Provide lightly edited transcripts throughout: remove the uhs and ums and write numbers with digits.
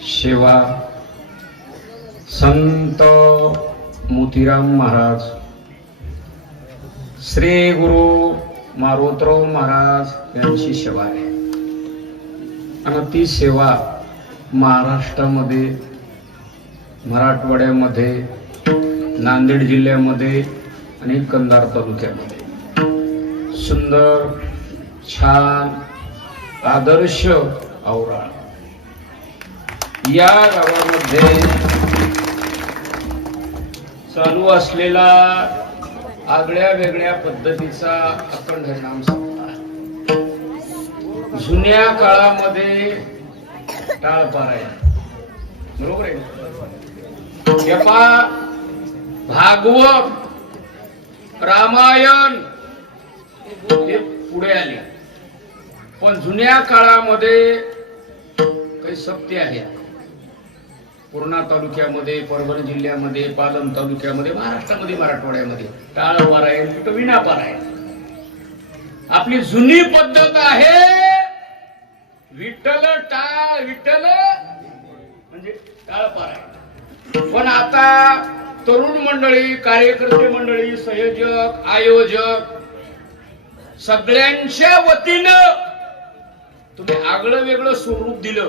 सेवा संत मोतीराम महाराज, श्री गुरु मारोतराव महाराज यांची सेवा आहे आणि ती सेवा महाराष्ट्रामध्ये, मराठवाड्यामध्ये, नांदेड जिल्ह्यामध्ये आणि कंधार तालुक्यामध्ये सुंदर छान आदर्श औराळ या गावामध्ये चालू असलेला आगळ्या वेगळ्या पद्धतीचा अखंड नाम सप्ताह, जुन्या काळामध्ये टाळपारायण, बरोबर आहे, भागवत, रामायण हे पुढे आले, पण जुन्या काळामध्ये काही सत्य आहे. पूर्णा तालुक्यामध्ये, परभणी जिल्ह्यामध्ये, पालम तालुक्यामध्ये, महाराष्ट्रामध्ये, मराठवाड्यामध्ये टाळपारायण, कुठं विनापारायण. आपली जुनी पद्धत आहे विठ्ठल टाळ, विठ्ठल म्हणजे टाळपारायण. पण आता तरुण मंडळी, कार्यकर्ते मंडळी, संयोजक, आयोजक सगळ्यांच्या वतीनं तुम्ही आगळं वेगळं स्वरूप दिलं,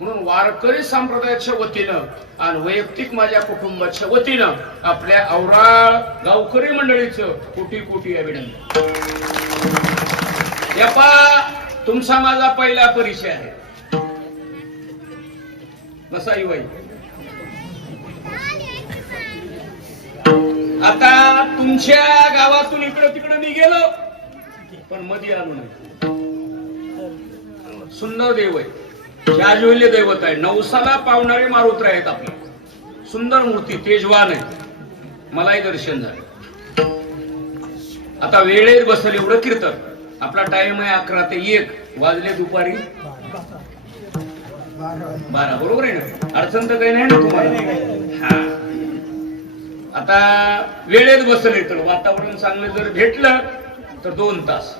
म्हणून वारकरी संप्रदायाच्या वतीनं आणि वैयक्तिक माझ्या कुटुंबाच्या वतीनं आपल्या औराळ गावकरी मंडळीचं कोटी कोटी अभिनंदन. यापा तुमचा माझा पहिला परिचय आहे. बसा युवाई. आता तुमच्या गावातून इकडं तिकडं मी गेलो, पण मध्ये आलो नाही. सुंदर देव आहे, जाजवल्य दैवत आहे, नवसाला पावणारे मारुत्र आहेत आपले. सुंदर मूर्ती, तेजवान आहे, मलाही दर्शन झालं. आता वेळेत बसल एवढं कीर्तन. आपला टाइम आहे 11 ते 1 वाजले, दुपारी 12, बरोबर आहे ना? अडचण तर काही नाही ना तुम्हाला? हा. आता वेळेत बसले तर वातावरण चांगलं जर भेटलं तर 2 तास,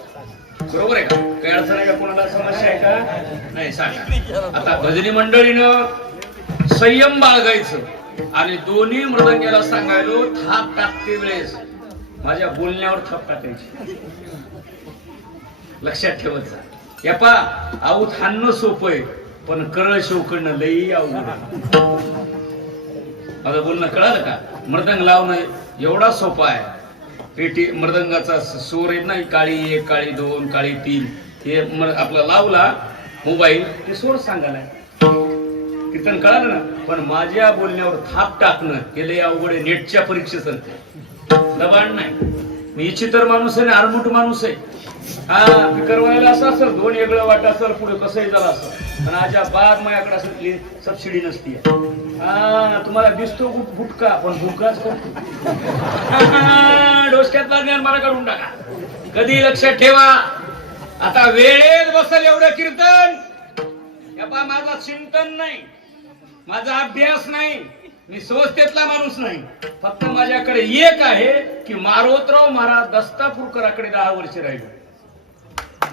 बरोबर आहे का? काही अडचण आहे का? कोणाला समस्या आहे का? नाही, सांगा. आता भजनी मंडळीनं संयम बाळगायचं आणि दोन्ही मृदंग्याला सांगायलो थाप टाकते वेळेस माझ्या बोलण्यावर थाप टाकायची. लक्षात ठेवायचं. यापा आऊत हाणणं सोपं आहे, पण करळ शोकडणं लई अवघड आहे. माझं बोलणं कळालं का? मृदंग लावणं एवढा सोपा आहे. पेटी मृदंगाचा सूर आहे ना, काळी 1, काळी 2, काळी 3, हे आपला लावला मोबाईल, ते सूर सांगायला कीर्तन कळालं ना. पण माझ्या बोलण्यावर थाप टाकणं हे लई अवघड आहे. नेटच्या परीक्षेचं दबाण नाही. मी इच्छितर माणूस आहे, आरमुट माणूस आहे. हा, करवायला असं असेल 2 वेगळं वाट असेल, पुढे कसंही झालं असं, पण आजच्या बाद माझ्याकडे असली सबसिडी नसती. हा, तुम्हाला दिसतो गुटका, पण गुटकाच करतो. डोसक्यात ज्ञान मला काढून टाका. कधी लक्षात ठेवा. आता वेळेत बसल एवढं कीर्तन. माझा चिंतन नाही, माझा अभ्यास नाही, मी संस्थेतला माणूस नाही. फक्त माझ्याकडे एक आहे की मारोतराव महाराज दस्तापूरकराकडे 10 वर्ष राहिले.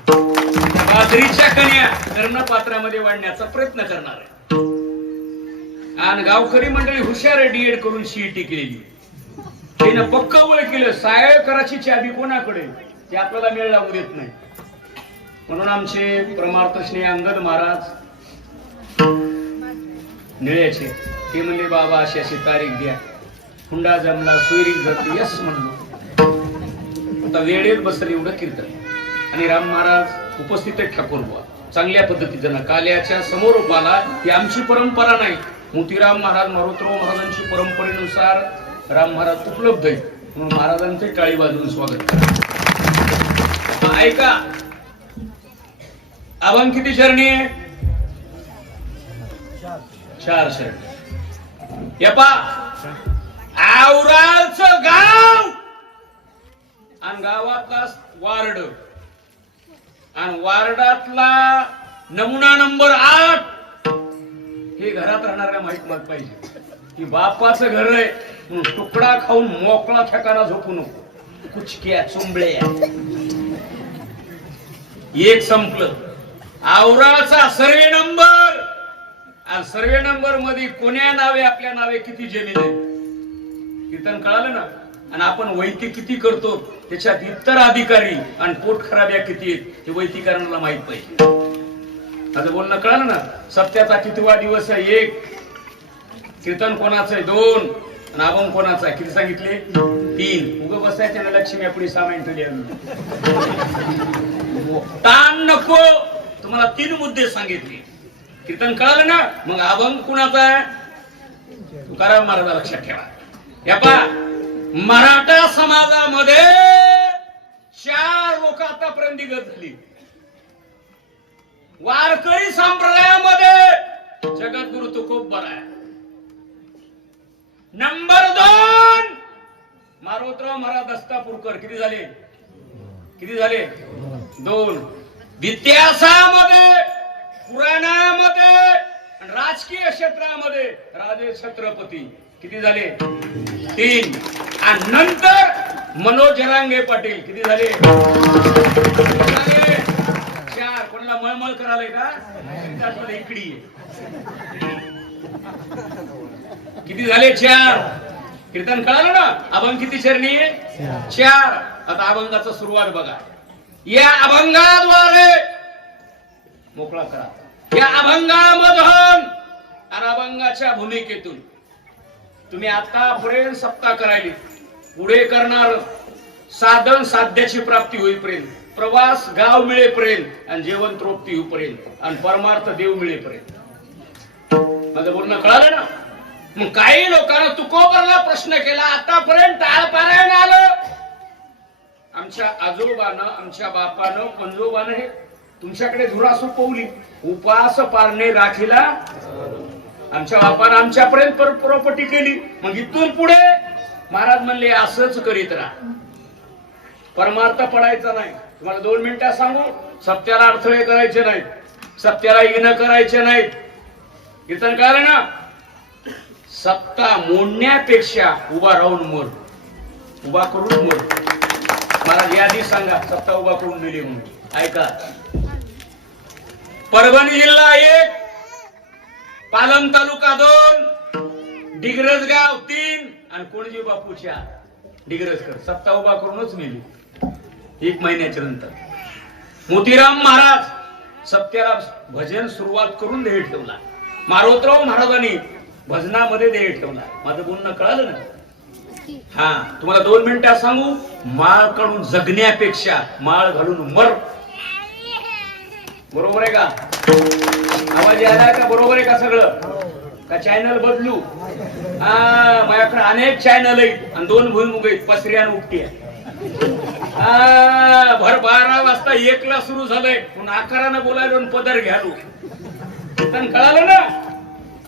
बाजरीच्या कण्या कर्णपात्रामध्ये वाढण्याचा प्रयत्न करणार आहे. आणि गावकरी मंडळी हुशार आहे, डीएड करून सीईटी केलेली. तिनं पक्क वळ केलं. सायकराची चाबी कोणाकडे ते आपल्याला मेळ लागू देत नाही. म्हणून आमचे परमार्थ स्नेह अंगद महाराज निळ्याचे ते म्हणले, बाबा अशी अशी तारीख द्या. हुंडा जमला, सोयरी झरली, यस म्हणलो. आता वेळेत बसले एवढं कीर्तन. आणि राम महाराज उपस्थित आहेत, ठाकूर बुवा चांगल्या पद्धतीनं काल्याच्या समोर उभाला. ही आमची परंपरा नाही, मोतीराम महाराज मारोतराव महाराजांची परंपरेनुसार राम महाराज उपलब्ध आहेत, म्हणून महाराजांचे टाळी वाजवून स्वागत करा. ऐका, अभंग किती चरणी आहे? 4 चरणी. यपा औराळचं गाव आणि गावातला वार्ड आणि वार्डातला नमुना नंबर 8 हे घरात राहणाऱ्या माहित मत पाहिजे की बापाचं घर आहे म्हणून तुकडा खाऊन मोकळा ठिकाणा झोपू नको. कुचक्या चुंबळ्या एक संपलं. आवराचा सर्वे नंबर आणि सर्वे नंबर मध्ये कोण्या नावे आपल्या नावे किती जमीन आहे कीर्तन कळालं ना. आणि आपण वैती किती करतो त्याच्यात इतर अधिकारी आणि पोट खराब्या किती आहेत हे वैतीकरणाला माहित पाहिजे. माझं बोलणं कळालं ना. सप्त्याचा कितवा दिवस आहे? 1. कीर्तन कोणाचं आहे? 2. आणि अभंग कोणाचा आहे? किती सांगितले? 3. उग बसायच्या ना लक्ष्मी आपली सामाईन ठेवली. ताण नको. तुम्हाला 3 मुद्दे सांगितले. कीर्तन कळालं ना. मग अभंग कुणाचा आहे? तुकाराम महाराज लक्षात ठेवा. या पहा मराठा समाजामध्ये 4 लोक आतापर्यंत दिग्गज झाली. वारकरी संप्रदायामध्ये जगद्गुरु तुकोबर आहे. नंबर 2 मारोतराव महाराज दस्तापूरकर. किती झाले? किती झाले? 2. इतिहासामध्ये पुराणामध्ये राजकीय क्षेत्रामध्ये राजे छत्रपती. किती झाले? 3. आणि नंतर मनोज जरांगे पाटील. किती झाले? 4. कोणाला मळमळ करायला का? इकडी किती झाले? 4. कीर्तन कळालं ना. अभंग किती चरणी आहे? 4. आता अभंगाचं सुरुवात बघा. या अभंगाद्वारे मोकळा करा. या अभंगामधून आणि अभंगाच्या भूमिकेतून तुम्ही आतापर्यंत सप्ताह करायली, पुढे करणार साधन साध्याची प्राप्ती होईपर्यंत, प्रवास गाव मिळेपर्यंत आणि जेवण तृप्ती होईपर्यंत आणि परमार्थ देव मिळेपर्यंत. माझं बोलणं कळालं ना. मग काही लोकांना तुकोबरला प्रश्न केला. आतापर्यंत टाळपारायण आलं. आमच्या आजोबानं, आमच्या बापानं, पंजोबानं हे तुमच्याकडे धुरा सोपवली. उपास पारणे राखीला आमच्या बापानं आमच्यापर्यंत प्रॉपर्टी केली. मग इथून पुढे महाराज म्हणले असंच करीत राहा, परमार्थ पडायचा नाही. तुम्हाला 2 मिनिटात सांगू. सत्याला अडथळे करायचे नाहीत, सत्याला इग्न करायचे नाहीत. कीर्तन कळलं ना. सत्ता मोडण्यापेक्षा उभा राहून मोड, उभा करून मोड. महाराज यादी सांगा सत्ता उभा करून दिली म्हणून. ऐका. परभणी जिल्हा 1, पालम तालुका 2, डिग्रज गाव 3 आणि कोणजी बापू 4. डिग्रजकर सत्ता उभा करूनच मेली 1 महिन्याच्या नंतर. मोतीराम महाराज सत्याला भजन सुरुवात करून देह ठेवला. मारोतराव महाराजांनी भजनामध्ये देह ठेवला. माझं बोलणं कळालं ना. हा तुम्हाला 2 मिनिटात सांगू. माळ काढून जगण्यापेक्षा माळ घालून मर. बरोबर आहे का? आवाज यायला का? बरोबर आहे का सगळं? का चॅनल बदलू? माझ्याकडे अनेक चॅनल आहेत आणि 2 भुईमुग आहेत, पसरी आणि उपटी आहे. भर 12 वाजता 1 ला सुरू झालंय. पुन्हा आकारानं बोलायला पदर घ्यालू. कळालं ना.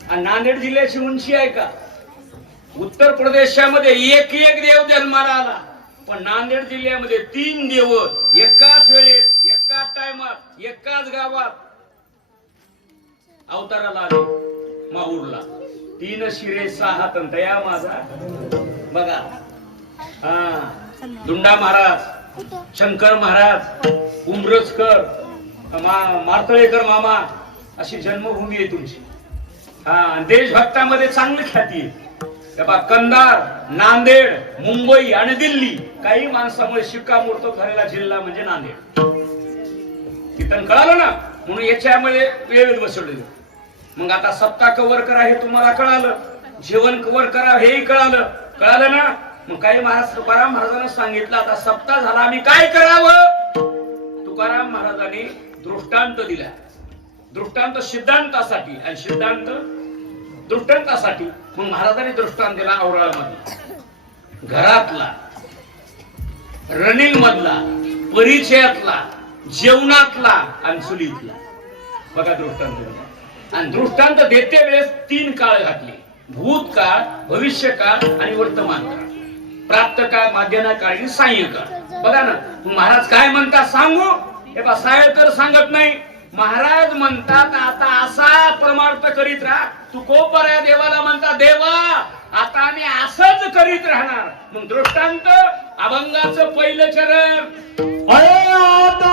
आणि नांदेड जिल्ह्याची उंची आहे का? उत्तर प्रदेशामध्ये एक देव जन्माला आला, पण नांदेड जिल्ह्यामध्ये 3 देव एकाच वेळेत, एकाच टायमात, एकाच गावात अवताराला आले. माहूरला 3 शिरे 6 हात तया माझा. बघा. दुंडा महाराज, शंकर महाराज, उमरजकर, मारतळेकर मामा अशी जन्मभूमी आहे तुमची. देशभक्तामध्ये चांगली ख्याती आहे. कंधार, नांदेड, मुंबई आणि दिल्ली काही माणसामुळे शिक्कामोर्तब झालेला जिल्हा म्हणजे नांदेड. कीर्तन कळालं ना. म्हणून याच्यामध्ये वेळ बसवले. मग आता सप्ताह कव्हर करा हे तुम्हाला कळालं, जेवण कव्हर करा हेही कळालं. कळालं ना. मग काही महाराज तुकाराम महाराजांना सांगितलं आता सप्ताह झाला आम्ही काय करावं. तुकाराम महाराजांनी दृष्टांत दिला. दृष्टांत सिद्धांतासाठी आणि सिद्धांत दृष्टांतासाठी. मग महाराजांनी दृष्टांत दिला औराळामध्ये, घरातला, रनिंग मधला, परिचयातला, जेवणातला आणि चुलीतला. बघा दृष्टांत दिला. आणि दृष्टांत देते वेळेस 3 काळ घातले. भूतकाळ, भविष्यकाळ आणि वर्तमान काळ. प्राप्त काळ, माध्यम काळ आणि साह्य काळ. बघा ना. महाराज काय म्हणतात सांगू. हे बा साहेब तर सांगत नाही. महाराज म्हणतात आता असा परमार्थ करीत राहा. तुकोबर या देवाला म्हणतात देवा आता आम्ही असंच करीत राहणार. मग दृष्टांत अभंगाचं पहिलं चरण. आता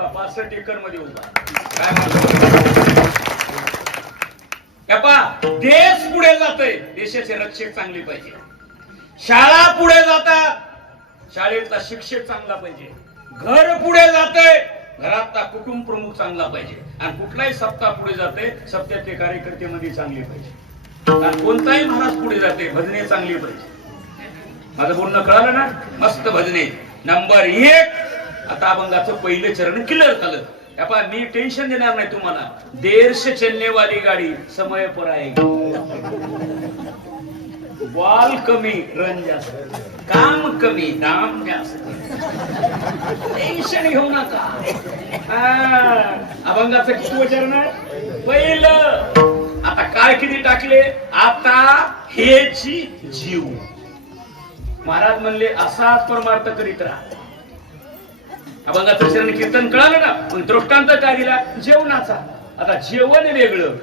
आपला 65 एकर मध्ये उभा. काय म्हणतो देश पुढे जातोय, देशाचे रक्षक चांगली पाहिजे. शाळा पुढे जातात, शाळेतला शिक्षक चांगला पाहिजे. घर पुढे जातंय, घरातला कुटुंब प्रमुख चांगला पाहिजे. आणि कुठलाही सप्ताह पुढे जाते, सप्त्यातले कार्यकर्ते मध्ये चांगले पाहिजे. आणि कोणताही महाराज पुढे जाते, भजने चांगली पाहिजे. माझं बोलणं कळालं ना? मस्त भजने. नंबर 1 आता अभंगाचं पहिलं चरण क्लिअर झालं. मी टेन्शन देणार नाही तुम्हाला. देर से चलने वाली गाडी समय पर आएगी. वाल कमी रन जास्त, काम कमी दाम जास्त. टेन्शन घेऊ नका. अभंगाचं किती चरण आहे? पहिलं. आता काय किती टाकले? आता हेची जीव. महाराज म्हणले असाच परमार्थ करीत राहा. अभंगाचं चरण कीर्तन कळालं ना? पण दृष्टांत काय दिला? जेवणाचा. आता जेवण वेगळं,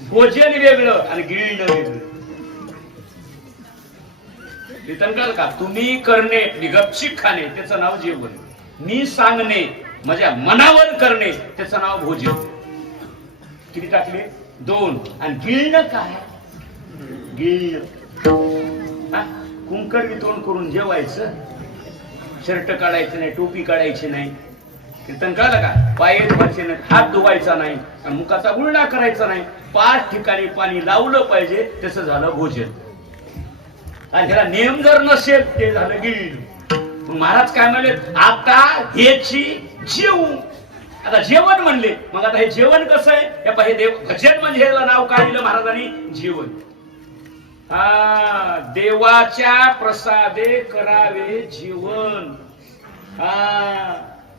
भोजन वेगळं आणि गिळणं वेगळं. कीर्तन कळालं का? तुम्ही करणे, गपचिप खाणे त्याचं नाव जेवण. मी सांगणे माझ्या मनावर करणे त्याचं नाव भोजन. किती टाकले? 2. आणि गिळणं काय? गिळणं कुंकर वितरण करून जेवायचं. शर्ट काढायचं नाही, टोपी काढायची नाही. कीर्तन कळलं का? पाय धुवायचे नाही, हात धुवायचा नाही, आणि मुखाचा गुळणा करायचा नाही. 5 ठिकाणी पाणी लावलं पाहिजे, त्याचं झालं भोजन. आणि त्याला नियम जर नसेल ते झालं गिळणं. महाराज काय म्हणले? आता ह्याची जीव. आता जेवण म्हणले, मग आता हे जेवण कसं आहे? हे देव भजन म्हणजे ह्याला नाव काय दिलं महाराजांनी? जेवण. देवाच्या प्रसादे करावे जीवन.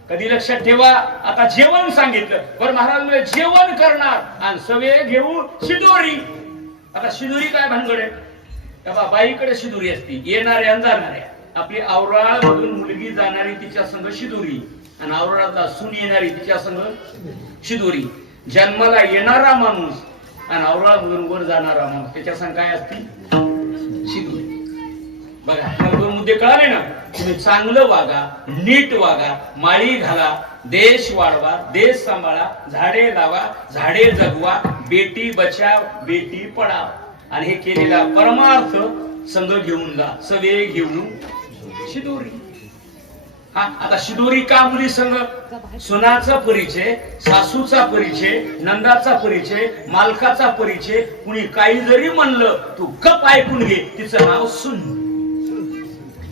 कधी लक्षात ठेवा. आता जेवण सांगितलं, बरं महाराज म्हणजे जेवण करणार आणि सवे घेऊन शिदोरी. आता शिदोरी काय भानगड आहे? तेव्हा बाईकडे शिदोरी असते, येणाऱ्या जाणाऱ्या. आपली औराळ मधून मुलगी जाणारी तिच्या संग शिदोरी, आणि औराळातला सून येणारी तिच्या संग शिदोरी. जन्माला येणारा माणूस आणि औराळ मधून वर जाणारा माणूस त्याच्या संग काय असते? शिदोरी. बघा, मला 2 मुद्दे कळाले ना? तुम्ही चांगलं वागा, नीट वागा, माळी घाला, देश वाढवा, देश सांभाळा, झाडे लावा, झाडे जगवा, बेटी बचाव बेटी पढाव. आणि हे केलेला परमार्थ संघ घेऊन जा, सवे घेऊन शिदोरी. आता शिदोरी का मुली संघ? सुनाचा परिचय, सासूचा परिचय, नंदाचा परिचय, मालकाचा परिचय. कुणी काही जरी म्हणलं तू गप ऐकून घे. तिचं नाव सुन.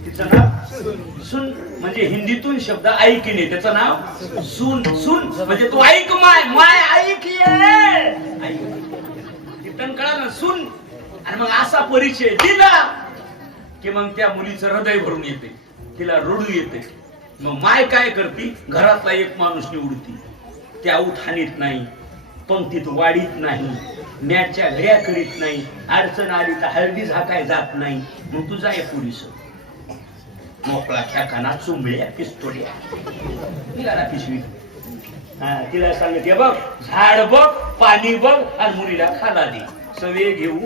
तिचं नाव सुन म्हणजे हिंदीतून शब्द ऐकणे, त्याचं नाव सुन. सुन म्हणजे तू ऐक, माय माय ऐक. कीर्तन कळा ना? सुन. आणि मग असा परिचय दिला की मग त्या मुलीचं हृदय भरून येते, तिला रडू येते. मग माय काय करती? घरातला एक माणूस निवडती. त्या उठाणीत नाही, पंक्तीत वाढीत नाही, मॅचच्या घड्या करीत नाही, अडचण आली तर हळदी झाकाय जात नाही. मग तुझा आहे पुरीस मोकळा खेकाना, चुंबळ्या, पिस्तोड्या, तिला पिशवी. तिला सांगते बघ, झाड बघ, पाणी बघ, आणि मुलीला खाला दे, सवे घेऊ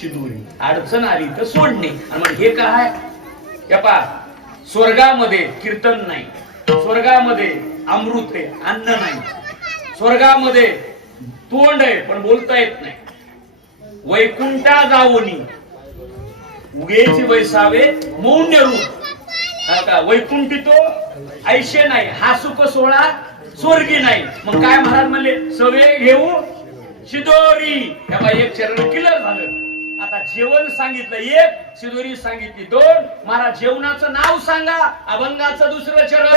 शिदोरी. अडचण आली तर सोडणे. आणि मग हे काय? स्वर्गामध्ये कीर्तन नाही, स्वर्गामध्ये अमृत आहे, अन्न नाही, स्वर्गामध्ये तोंड आहे पण बोलता येत नाही. वैकुंठा जावोनी उगेची बैसावे मौन्य रूप. वैकुंठी तो ऐशे नाही, हा सुख सोहळा स्वर्गी नाही. मग काय महाराज म्हणले? सवे घेऊ शिदोरी. एक चरण क्लिअर झालं. आता जेवण सांगितलं 1, शिदोरी सांगितली 2. मला जेवणाचं नाव सांगा. अभंगाचं 2रं चरण.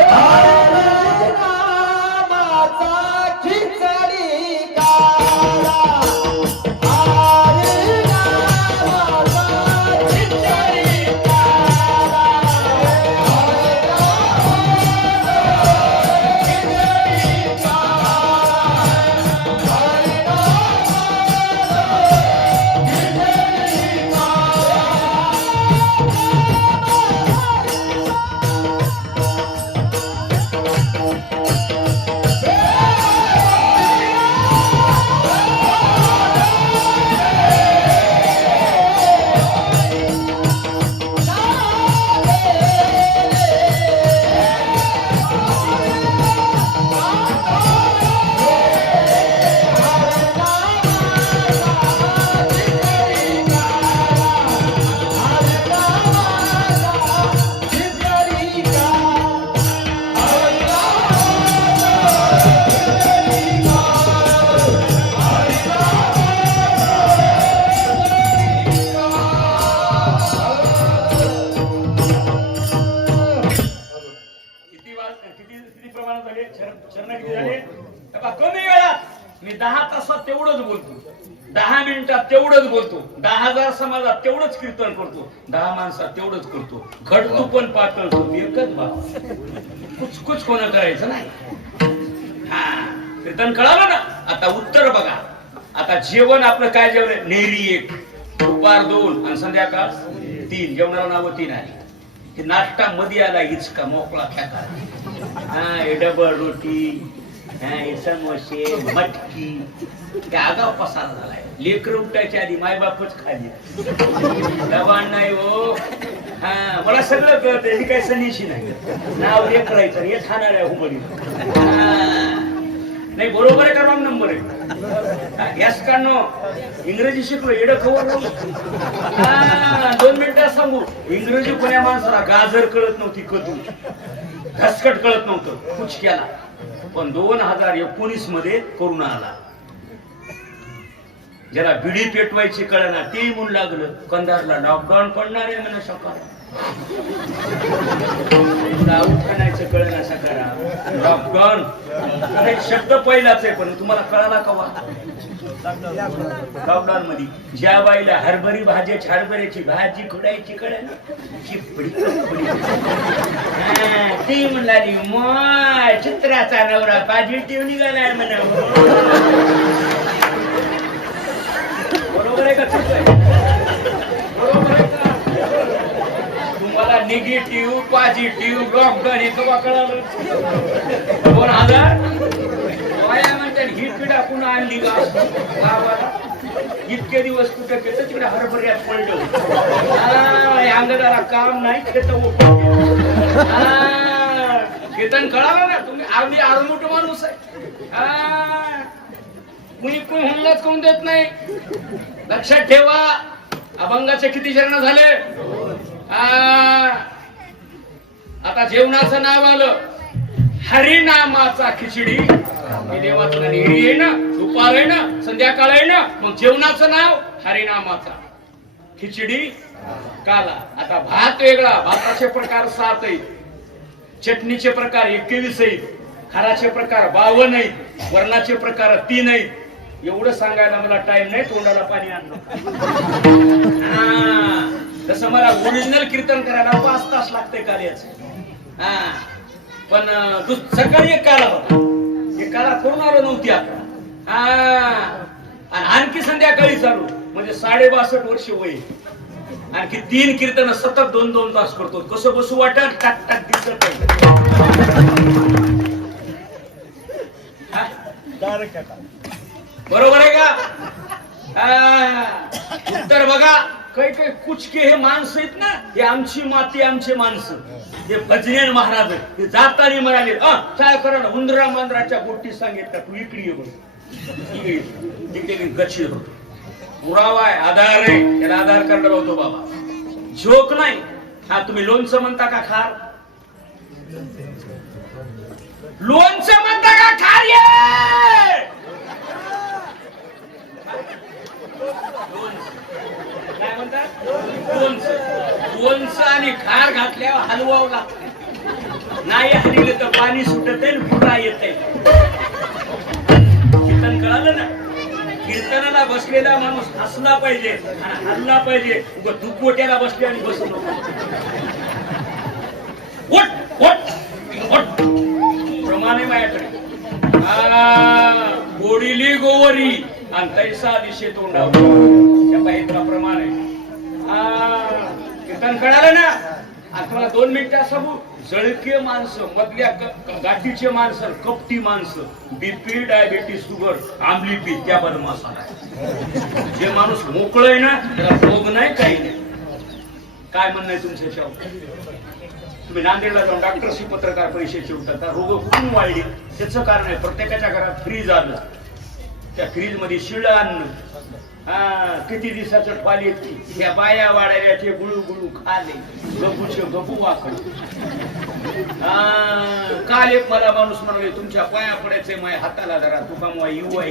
शरण किती झाले? कमी वेळात मी 10 तासात तेवढंच बोलतो, 10 मिनिटात तेवढंच बोलतो, 10,000 समाजात तेवढंच कीर्तन करतो, 10 माणसात तेवढंच करतो. घडतो पण पातळ एकच भाव, कुछ कोणा करायचं नाही. हा कीर्तन कळालं ना. आता उत्तर बघा. आता जेवण आपलं काय जेवण? नेहरी 1, दुपार 2 आणि संध्याकाळ 3. जेवणाला नाव 3 आहे. नाश्ता मध्ये आला हिचका मोकळा फेका. हा डबल रोटी, समोसे, मटकी, त्या आगाव पसारा झालाय. लेकर उठायच्या आधी मायबापच खाली, दबाण नाही हो. हा मला सगळं कळत, ही काही सनीशी नाही. नाव लेकरायचं हे खाणार आहे हुबडी. नाही बरोबर आहे का रॉंग नंबर आहे? याच कारण इंग्रजी शिकलो एवढं खबर. 2 मिनिटात सांगू. इंग्रजी कोण्या माणसाला गाजर कळत नव्हती, कदू घसकट कळत नव्हतं, कुछ केला. पण 2019 मध्ये कोरोना आला. ज्याला बिडी पेटवायची कळना ते म्हणून लागलं कंधारला लॉकडाऊन पडणार आहे म्हणा. सकाळ उठायचं कळना सकाळ लॉकडाऊन. शब्द पहिलाच आहे पण तुम्हाला कळाला कवा? लॉकडाऊन मध्ये ज्या बाईला हरभरी भाज्याची हरभऱ्याची भाजी खोडायची कळना ती म्हणाली मग चित्राचा नवरा पॉझिटिव्ह निघालाय म्हणा. बरोबर आहे का? चूक आहे? बरोबर आहे का? तुम्हाला निगेटिव्ह पॉझिटिव्ह लॉकडाऊन हे कवा कळालं? 2000 म्हणतात ही पिढा पुन्हा आणली का गावाला? इतके दिवस कुठे केलं तिकडे हरभऱ्यात पडलं. अंगदारा काम नाही खेत कीर्तन कळालं ना. तुम्ही आम्ही आडमोठ माणूस आहे. कुणी हुंडाच करून देत नाही. लक्षात ठेवा. अभंगाचे किती चरण झाले? आता जेवणाचं नाव आलं हरिनामाचा खिचडी. देवाचं नेहरी आहे ना, दुपार आहे ना, संध्याकाळ आहे ना. मग जेवणाचं नाव हरिनामाचा खिचडी काला. आता भात वेगळा. भाताचे प्रकार 7 आहेत, चटणीचे प्रकार 21 आहेत, खाराचे प्रकार 52 आहेत, वरणाचे प्रकार 3 आहेत. एवढं सांगायला मला टाइम नाही, तोंडाला पाणी आणलं. तसं मला ओरिजिनल कीर्तन करायला 5 तास लागते कार्याचं. पण सकाळी एक काला होता, एक काला करून आलो नव्हती आपण. आणि आणखी संध्याकाळी चालू म्हणजे 62 वर्ष वय. आणखी 3 कीर्तन सतत 2-2 तास करतो. कसं बसू वाटत? टाक टाक दिसत. बरोबर आहे का? उत्तर बघा. काही काही कुचके हे माणसं आहेत ना, हे आमची माती आमचे माणसं. हे भजनेन महाराज हे जाताना म्हणाले काय करा ना, उंदरा मांजराच्या गोष्टी सांगितल्या तू इकडे ये बस. इकडे गच्छी पुरावा आहे, आधार आहे. त्याला आधार कार्ड लावतो बाबा, झोक नाही. हा तुम्ही लोणचं म्हणता का खार? लोणचं म्हणता का खार? काय म्हणतात? लोणचं आणि खार घातल्यावर हलवावं लागतं. नाही हलवलं तर पाणी सुटत आहे, पुन्हा येत आहे. कीर्तन कळालं ना. कीर्तनाला बसलेला माणूस हसला पाहिजे आणि हल्ला पाहिजे. दुपोट्याला बसले आणि बसू नको. प्रमाण आहे माझ्याकडे. गोडीली गोवरी आणि तैसा दिशे तोंडावर प्रमाण आहे. कीर्तन कळालं ना. आता मला 2 मिनिटं सांगू. जळके माणसं, मधल्या गाठीचे माणसं, कपटी माणसं, बीपी, डायबिटीस, शुगर, आंबली पी, त्या बदमासाला. जे माणूस मोकळ आहे ना त्याला रोग नाही, काही नाही. काय म्हणणं आहे तुमच्या? तुम्ही नांदेडला जाऊन डॉक्टरशी पत्रकार परिषदेचे उठतात. रोग कुठून वाढली? त्याचं कारण आहे प्रत्येकाच्या घरात फ्रीज आलं. त्या फ्रीज मध्ये शिळ अन्न, किती दिवसाचं पाली त्या बाया वाढायला ते गुळू गुळू खाले, गपूचे गपू वाकड. काल एक मला माणूस म्हणाले तुमच्या पाया पडायचे माझ्या हाताला जरा तुका मग युवा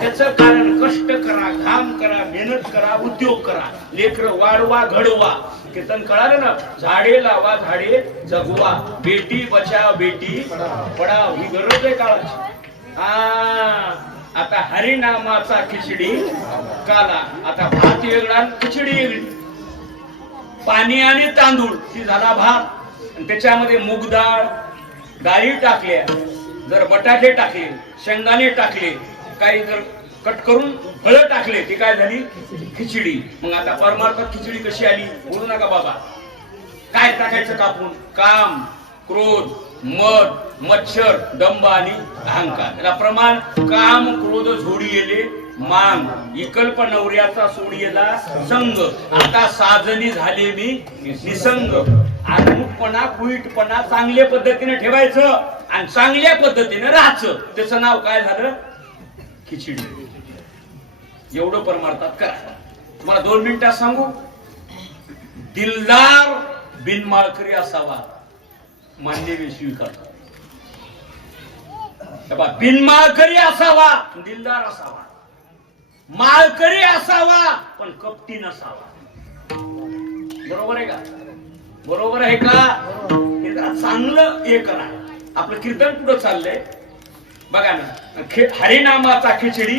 त्याच कारण कष्ट करा, घाम करा, मेहनत करा, उद्योग करा, लेकर वाढवा, घडवा. कीर्तन कळालं ना, झाडे लावा, झाडे जगवा, बेटी बचाव बेटी पढाव, ही गरज आहे काळाची. आता हरिनामाचा खिचडी काला, आता भात वेगळा खिचडी वेगळी. पाणी आणि तांदूळ ती झाला भात, आणि त्याच्यामध्ये मूग डाळ, डाळी टाकल्या, जर बटाटे टाकले, शेंगदाणे टाकले, काही जर कट करून फळं टाकले, ती काय झाली खिचडी. मग आता परमार्थात खिचडी कशी आली बोलू नका बाबा. काय टाकायचं कापून? काम, क्रोध, मद, मच्छर, दंभ आणि अहंकार. त्याला प्रमाण काम, क्रोध झोडी येले मांग, विकल्प नवऱ्याचा सोडियेला संग. आता साजनी झाले मी निसंग. आत्मुकपणा, कुईटपणा चांगल्या पद्धतीने ठेवायचं आणि चांगल्या पद्धतीने राहायचं. त्याचं नाव काय झालं? खिचडी. एवढं परमार्थात करा. तुम्हाला 2 मिनिटात सांगू. दिलदार बिनमाळकरी असावा, मान्य स्वीकारतात. बिनमाळकरी असावा, दिलदार असावा, माळकरी असावा पण कपटी नसावा. बरोबर आहे का? बरोबर आहे का? हे जरा चांगलं हे करा. आपलं कीर्तन पुढे चाललंय बघा ना. हरिनामाचा खिचडी.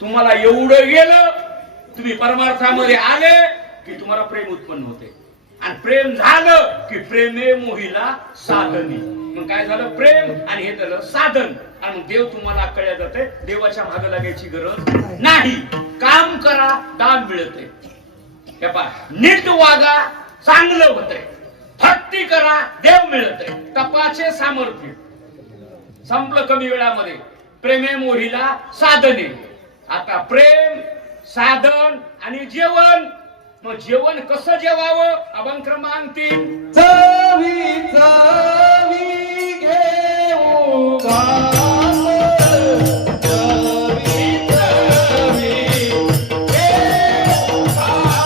तुम्हाला एवढं गेलं, तुम्ही परमार्थामध्ये आले की तुम्हाला प्रेम उत्पन्न होते, आणि प्रेम झालं की प्रेमे मोहिला साधनी. मग काय झालं? प्रेम, आणि हे झालं साधन. आणि देव तुम्हाला कळल्या जाते. देवाच्या मागे लागायची गरज नाही. काम करा, दान मिळते. नीट वागा, चांगलं होतंय. भक्ती करा, देव मिळते. तपाचे सामर्थ्य संपलं कमी वेळामध्ये. प्रेमे मोहिला साधने. आता प्रेम, साधन आणि जेवण. मग जेवण कसं जेवावं? अभंग क्रमांक 3. चवी चवी घेऊ घास, चवी चवी घेऊ घास,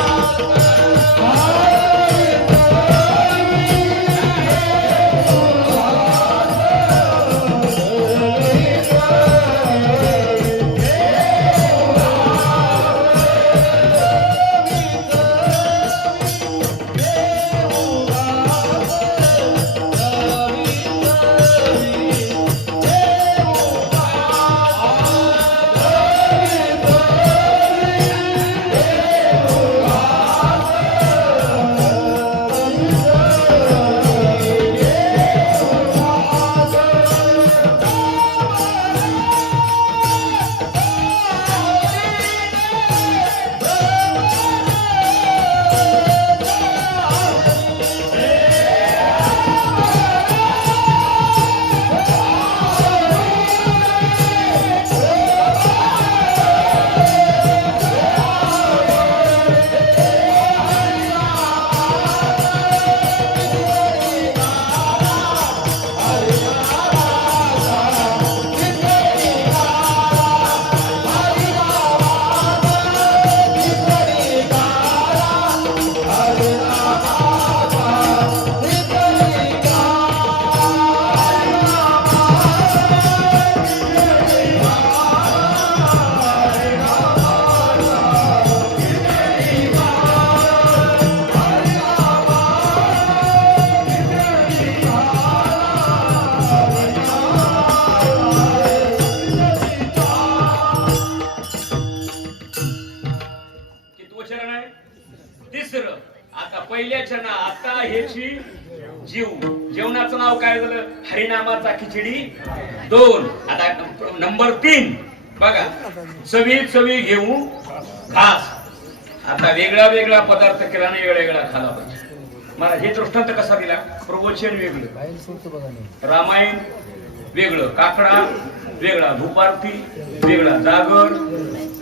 जेवणाचं नाव काय झालं? हरिनामाचा खिचडी 2. आता नंबर 3 बघा. चवी चवी घेऊ घास. आता वेगळा वेगळा पदार्थ केला आणि वेगळा वेगळा खाला पाहिजे. मला हे दृष्टांत कसा दिला? प्रवचन वेगळं, रामायण वेगळं, काकडा वेगळा, धूपारती वेगळा, जागर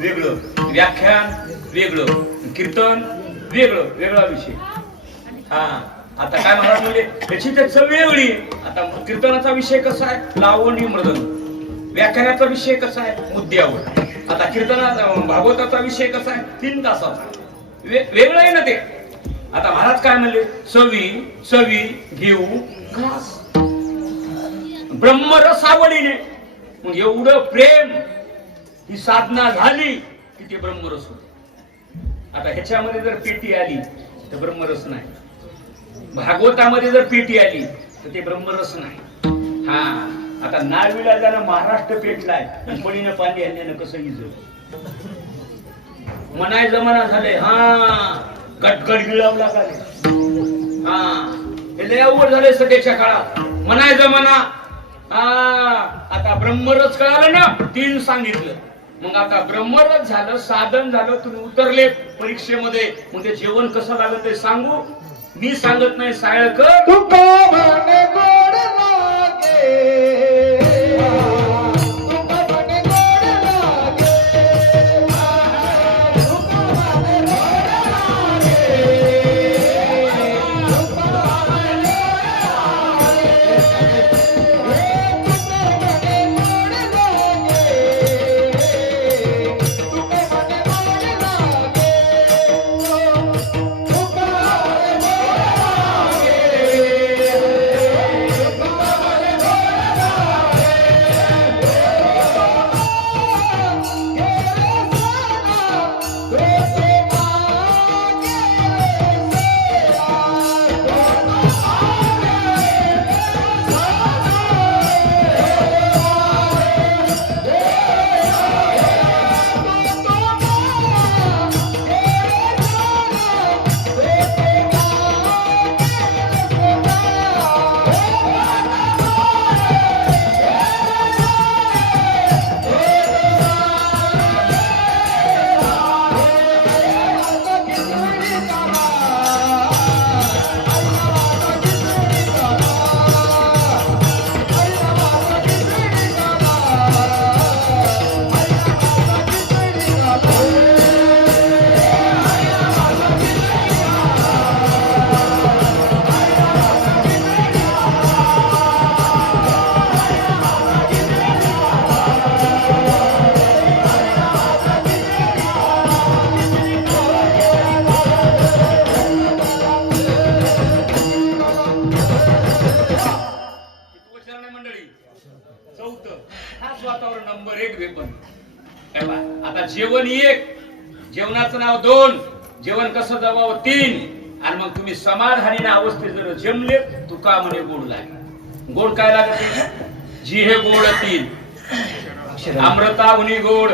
वेगळं, व्याख्यान वेगळं, कीर्तन वेगळं, वेगळा विषय. हा आता काय महाराज म्हणजे त्याची त्याचं वेगळी. आता कीर्तनाचा विषय कसा आहे? लावणी मृदंग. व्याख्यानाचा विषय कसा आहे? मुद्द्यावर. आता कीर्तनाचा भागवताचा विषय कसा आहे? 3 तासाचा. वेगळं आहे ना ते. आता महाराज काय म्हणले, चवी चवी घेऊ घास, ब्रह्मरस आवडीने. मग एवढं प्रेम ही साधना झाली की ते ब्रह्मरस होत. आता ह्याच्यामध्ये जर पेटी आली तर ब्रह्मरस नाही, भागवतामध्ये जर पेटी आली तर ते ब्रह्मरस नाही. हा आता नाळवीला जाणं महाराष्ट्र पेटलाय आणि पळीनं पाणी आणल्यानं कसं इजं मनाय जमाना झाले. हा गटगट गिळावला झाले. हा हे लय अवघड झाले सध्याच्या काळात मनाय जमाना. हा आता ब्रह्मरस कळालं ना, 3 सांगितलं. मग आता ब्रह्मरस झालं, साधन झालं, तुम्ही उतरले परीक्षेमध्ये. मग ते जेवण कसं लागलं ते सांगू, मी सांगत नाही, सायळकर तुका म्हणे गोड लागे, तुका म्हणे गोड लागे, तुका म्हणे गोड लागे, तुका म्हणे आता जेवण 1, जेवणाचं नाव 2, जेवण कसं दबाव 3. आणि मग तुम्ही समाधानी अवस्थेत जर जमले, तुका म्हणे गोड लागे. गोड काय लागत, जी हे गोड 3 अमृता उनी गोड.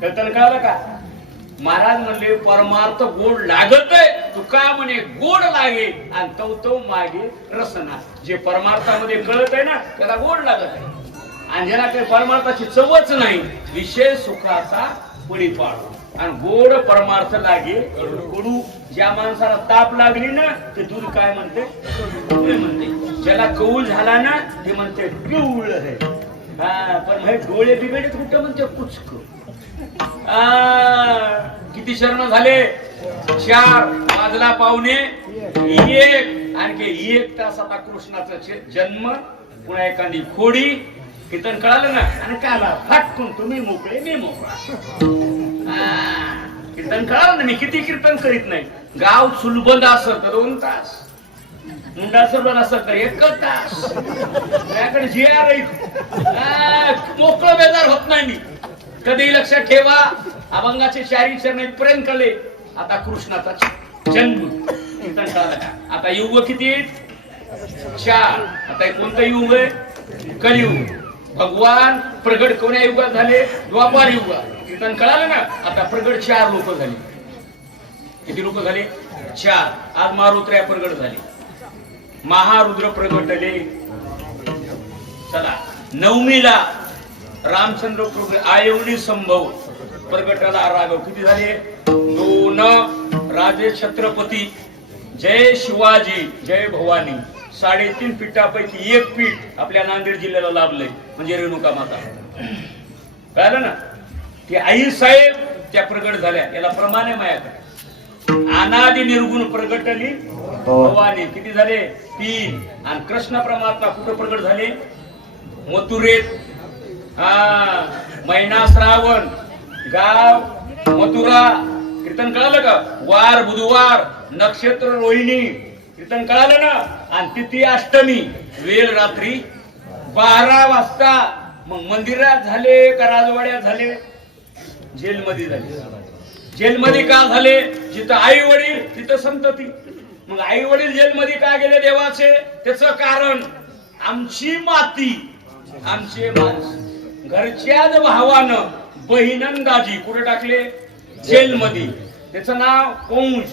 कळतं कळलं का? महाराज म्हणले परमार्थ गोड लागत आहे, तुका म्हणे गोड लागे, आणि तो मागे रसना. जे परमार्थामध्ये कळत आहे ना त्याला गोड लागत आहे, आणि ज्याला काही परमार्थाची चवच नाही, विषय सुखाचा परिपाळ. आणि गोड परमार्थ लागे कडू. ज्या माणसाला ताप लागली ना ते दूध काय म्हणते, म्हणते. ज्याला कौल झाला ना ते म्हणते पिवळ आहे. हा पण हे डोळे बिघडत कुठं म्हणते कुचक. किती शरण झाले, 4 वाजला पावणे 1. आणखी 1 तास आता कृष्णाचा जन्म, पुन्हा एखादी खोडी. कीर्तन कळालं ना, आणि काला फाटकून तुम्ही मोकळे मी मोकळा. कीर्तन कळालं ना, मी किती कीर्तन करीत नाही. गाव सुलबंद असत 2 तास, मुंडाचं बंद असत तर 1 तास. त्याकडे जे मोकळं बेजार होत नाही मी कधी. लक्षात ठेवा, अभंगाचे 4 चरण पर्यंत कळले. आता कृष्णाचा जन्म कीर्तन कळालं का? आता युग किती आहेत, 4. आता कोणतं युग आहे, कलियुग. भगवान प्रगट कोण्या युगात झाले, द्वापार युगात. कीर्तन कळालं ना. आता प्रगट 4 लोक झाले. किती लोक झाले, 4. आज मारुत्र्या प्रगट झाले, महारुद्र प्रगटले. चला 9मीला रामचंद्र प्रगट, आयवडी संभव प्रगटाला राघव. किती झाले, 2. राजे छत्रपती, जय शिवाजी जय भवानी. 3.5 पीठापैकी 1 पीठ आपल्या नांदेड जिल्ह्याला लाभलंय, म्हणजे रेणुका माता. कळलं ना. ती आई साहेब त्या प्रगट झाल्या, याला प्रमाणे मायाकडे. अनादि निर्गुण प्रगटली भवानी. किती झाले, 3. आणि कृष्ण परमात्मा कुठे प्रगट झाले, मथुरेत. महिना श्रावण, गाव मथुरा. कीर्तन कळालं का? वार बुधवार, नक्षत्र रोहिणी, कीर्तन कळालं ना? आणि तिथी अष्टमी, वेळ रात्री 12 वाजता. मग मंदिरात झाले का राजवाड्यात झाले? जेलमध्ये झाले. जेलमध्ये का झाले? जिथं आई वडील तिथं संतती. मग आई वडील जेलमध्ये का गेले देवाचे? त्याचं कारण आमची माती, आमचे माणस. घरच्याच भावानं बहिणन दाजी कुठे टाकले? जेलमध्ये. त्याचं नाव कंस,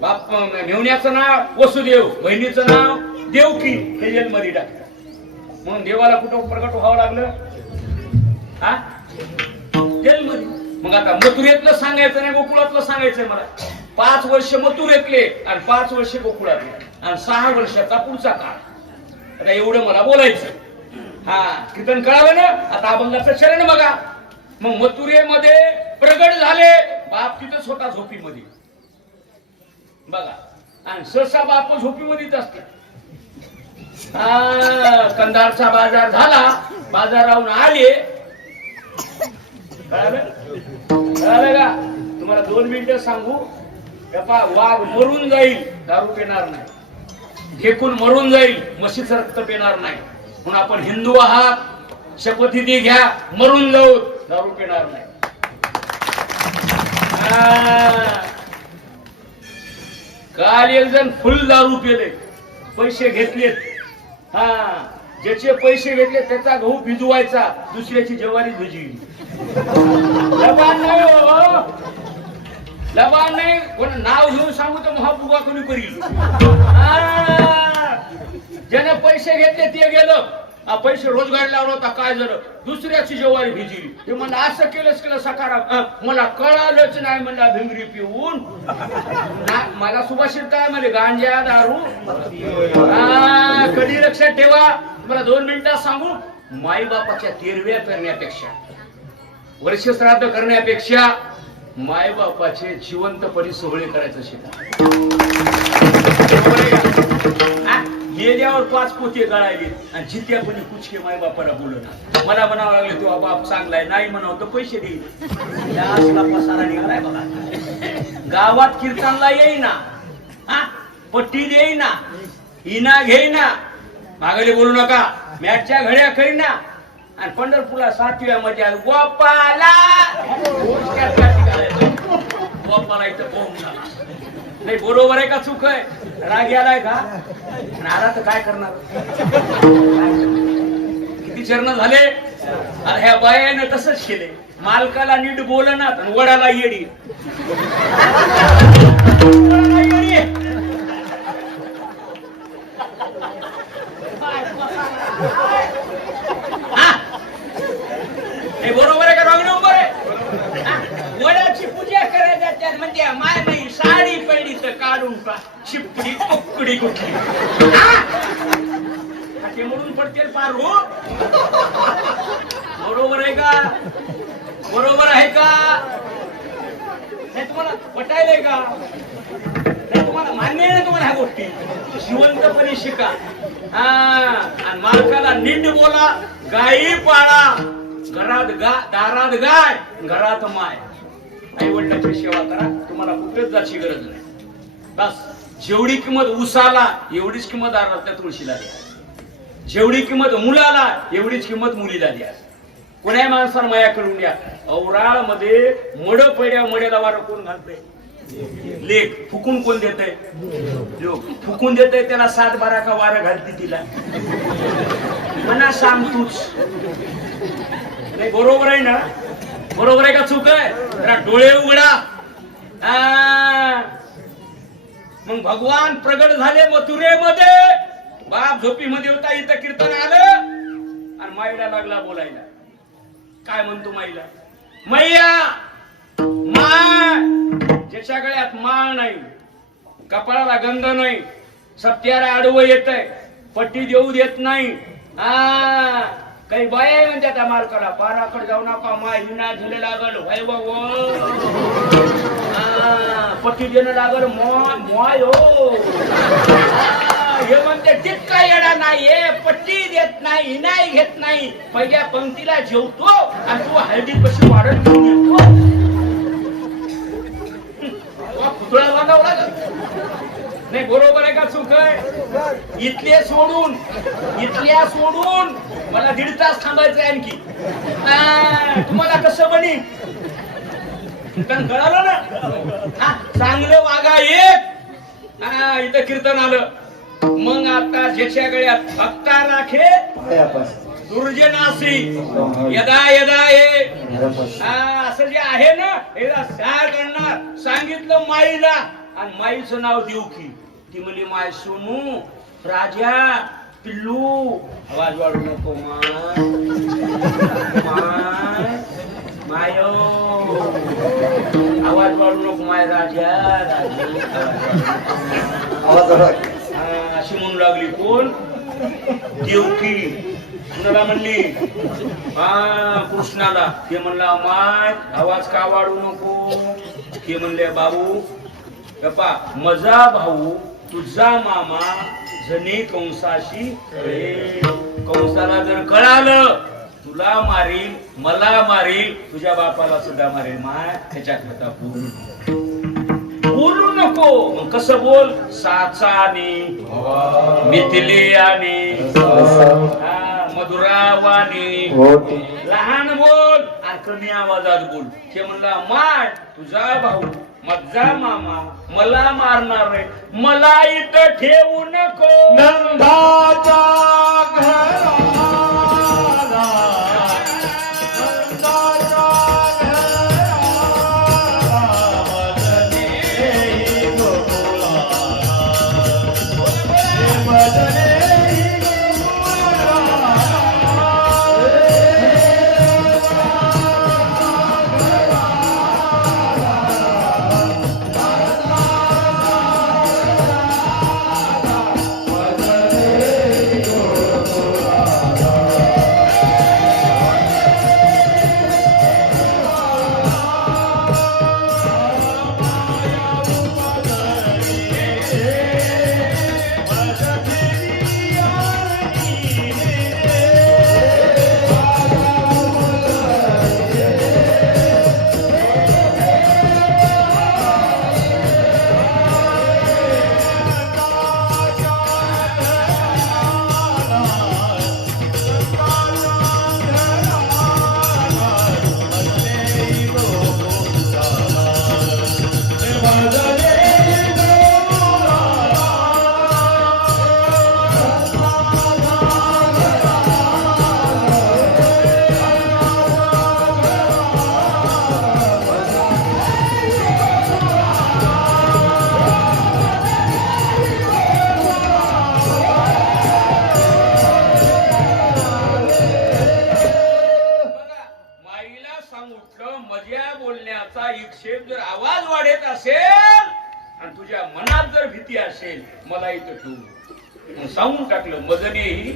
बाप मेवण्याचं नाव वसुदेव, बहिणीचं नाव देवकी. हे जेलमध्ये टाकलं. म्हणून देवाला कुठं प्रकट व्हावं लागलं? हा, जेलमध्ये. मग आता मथुरेतलं सांगायचं नाही, गोकुळातलं सांगायचंय मला. 5 वर्ष मथुरेतले आणि 5 वर्ष गोकुळातले आणि 6 वर्षाचा पुढचा काळ. आता एवढं मला बोलायचं. हा, कीर्तन कळालं ना? आता अभंगाचं चरण बघा. मग मथुरेमध्ये प्रगट झाले, बाप तिथंच होता झोपीमध्ये बघा. आणि सहसा बाप झोपीमध्येच असते. कंधारचा बाजार झाला, बाजारावून आले. कळालं का? तुम्हाला 2 मिनिटं सांगू. वाघ मरून जाईल, दारू पिणार नाही. घेकून मरून जाईल, म्हशीचं रक्त पिणार नाही. म्हणून आपण हिंदू आहात, शपथविधी घ्या, मरून जाऊ, दारू पिणार नाही. काल एक जण फुल दारू पिले, पैसे घेतलेत. हा, ज्याचे पैसे घेतले त्याचा गहू भिजवायचा, दुसऱ्याची ज्वारी भिजली. लबान नाही हो, लबान नाही. कोण नाव घेऊन सांगू तर महापुगा कोणी करील. ज्याने पैसे घेतले ते गेलं, पैसे रोजगार लावला होता, काय झालं? दुसऱ्याची ज्वारी भिजली. ते म्हणलं असं केलंच केलं सकाराम. मला कळालंच नाही म्हणला भिंगरी पिऊन. मला सुभाषित काय म्हणे? गांजा दारू. कधी लक्षात ठेवा. मला 2 मिनिटात सांगू. माई बापाच्या तेरव्या करण्यापेक्षा, वर्ष श्राद्ध करण्यापेक्षा माय बापाचे जिवंतपणी सोहळे करायचं शिका. गेल्यावर 5 पोते गळायले आणि जित्यापणी कुचके माय बापाला बोलवणार. मला म्हणावं लागले तो बाप चांगला आहे, नाही म्हणावं तर पैसे देईल. पसारा निघालाय बघा. गावात कीर्तनला येईना, पट्टी देईना, इना घेईना, मागले बोलू नका, मॅटच्या घड्या करीना. आणि पंढरपूरला 7व्या मध्ये गोपाला गोपाला इथं पोहून झाला. नाही, बरोबर आहे का चूक आहे? राग यालाय का? आला तर काय करणार? किती चरण झाले? ह्या बायाने तसंच केले. मालकाला नीट बोलणार आणि वडाला येडी. बरोबर आहे का? रॉंग नंबर आहे. वडाची पूजा करायला त्यात म्हणजे माय नाही साडी पडली तर काढून का शिपडी पकडी कुठली म्हणून पडतील पार हो. बरोबर आहे का? बरोबर आहे का? तुम्हाला पटायलंय का? तुम्हाला मान्य आहे ना तुम्हाला ह्या गोष्टी? जिवंतपणे शिका. आणि मालकाला नीट बोला. गायी पाळा, घरात दारात गाय, घरात माय. आई वडिलांची सेवा करा, तुम्हाला कुठेच जायची गरज नाही. बस जेवढी किंमत उसाला एवढीच किंमत त्या तुळशीला द्या. जेवढी किंमत मुलाला एवढीच किंमत मुलीला द्या. कोण्या माणसाला माया करून द्या. औराळ मध्ये मड पड्या, मड्याला वारं कोण घालतंय? लेख. फुकून कोण देतय? फुकून देतय त्याला 7-12 का वारं घालते तिला. म्हणा सांग तूच. नाही, बरोबर आहे ना? बरोबर आहे का चूक आहे? जरा डोळे उघडा. मग भगवान प्रगट झाले मथुरेमध्ये. बाप झोपीमध्ये होता, इथं कीर्तन आलं आणि माईला लागला बोलायला. काय म्हणतो माईला? मैया माय, ज्याच्या गळ्यात माळ नाही, कपाळाला गंध नाही, सत्याला आडवं येतंय, पट्टी देऊ देत नाही. काही बाय म्हणते त्या मालकाला, पाराकडे जाऊ नका, माय हिना झाले लागल, भाई पट्टी देणं लागल, माय हो. हे म्हणते तितका येडा नाही, पट्टी देत नाही, हिनाही घेत नाही, पहिल्या पंक्तीला जेवतो आणि तू हळदी कशी वाढत घेऊन येतो. पुतळा बांधावा लागेल. नाही बरोबर आहे का चूक आहे? इथल्या सोडून मला 1.5 तास थांबायचंय आणखी. तुम्हाला कसं बनी कळालं ना? चांगलं वागा एक. इथं कीर्तन आलं. मग आता ज्याच्या गळ्यात भक्ता राखे दुर्जनासी यदा यदा ये असं जे आहे ना हे काय करणार सांगितलं माईला. आणि माईचं नाव देवकी. ती म्हणली माय सोनू राजा पिल्लू आवाज वाढू नको माय आवाज वाढू नको माय राजा अशी म्हणू लागली. कोण? देवकी. कुणाला म्हणली? कृष्णाला. ते म्हणला माय आवाज का वाढू नको. ते म्हणले बाबू गप्पा मजा भाऊ तुझा मामा जने कंसाशी कंसाला जर कळालं तुला मारील मला मारील तुझ्या बापाला सुद्धा मारेल. माय त्याच्याकरता बोलू नको. मग कसं बोल? साचाने मिथिलियाने मधुरावाने लहान बोल आणि कमी आवाजात बोल. ते म्हणला माय तुझा भाऊ माझा मामा मला मारणार रे. मला इथं ठेवू नको. नंदाच्या घराला मला इथं ठेवू. सांगून टाकलं मजने ही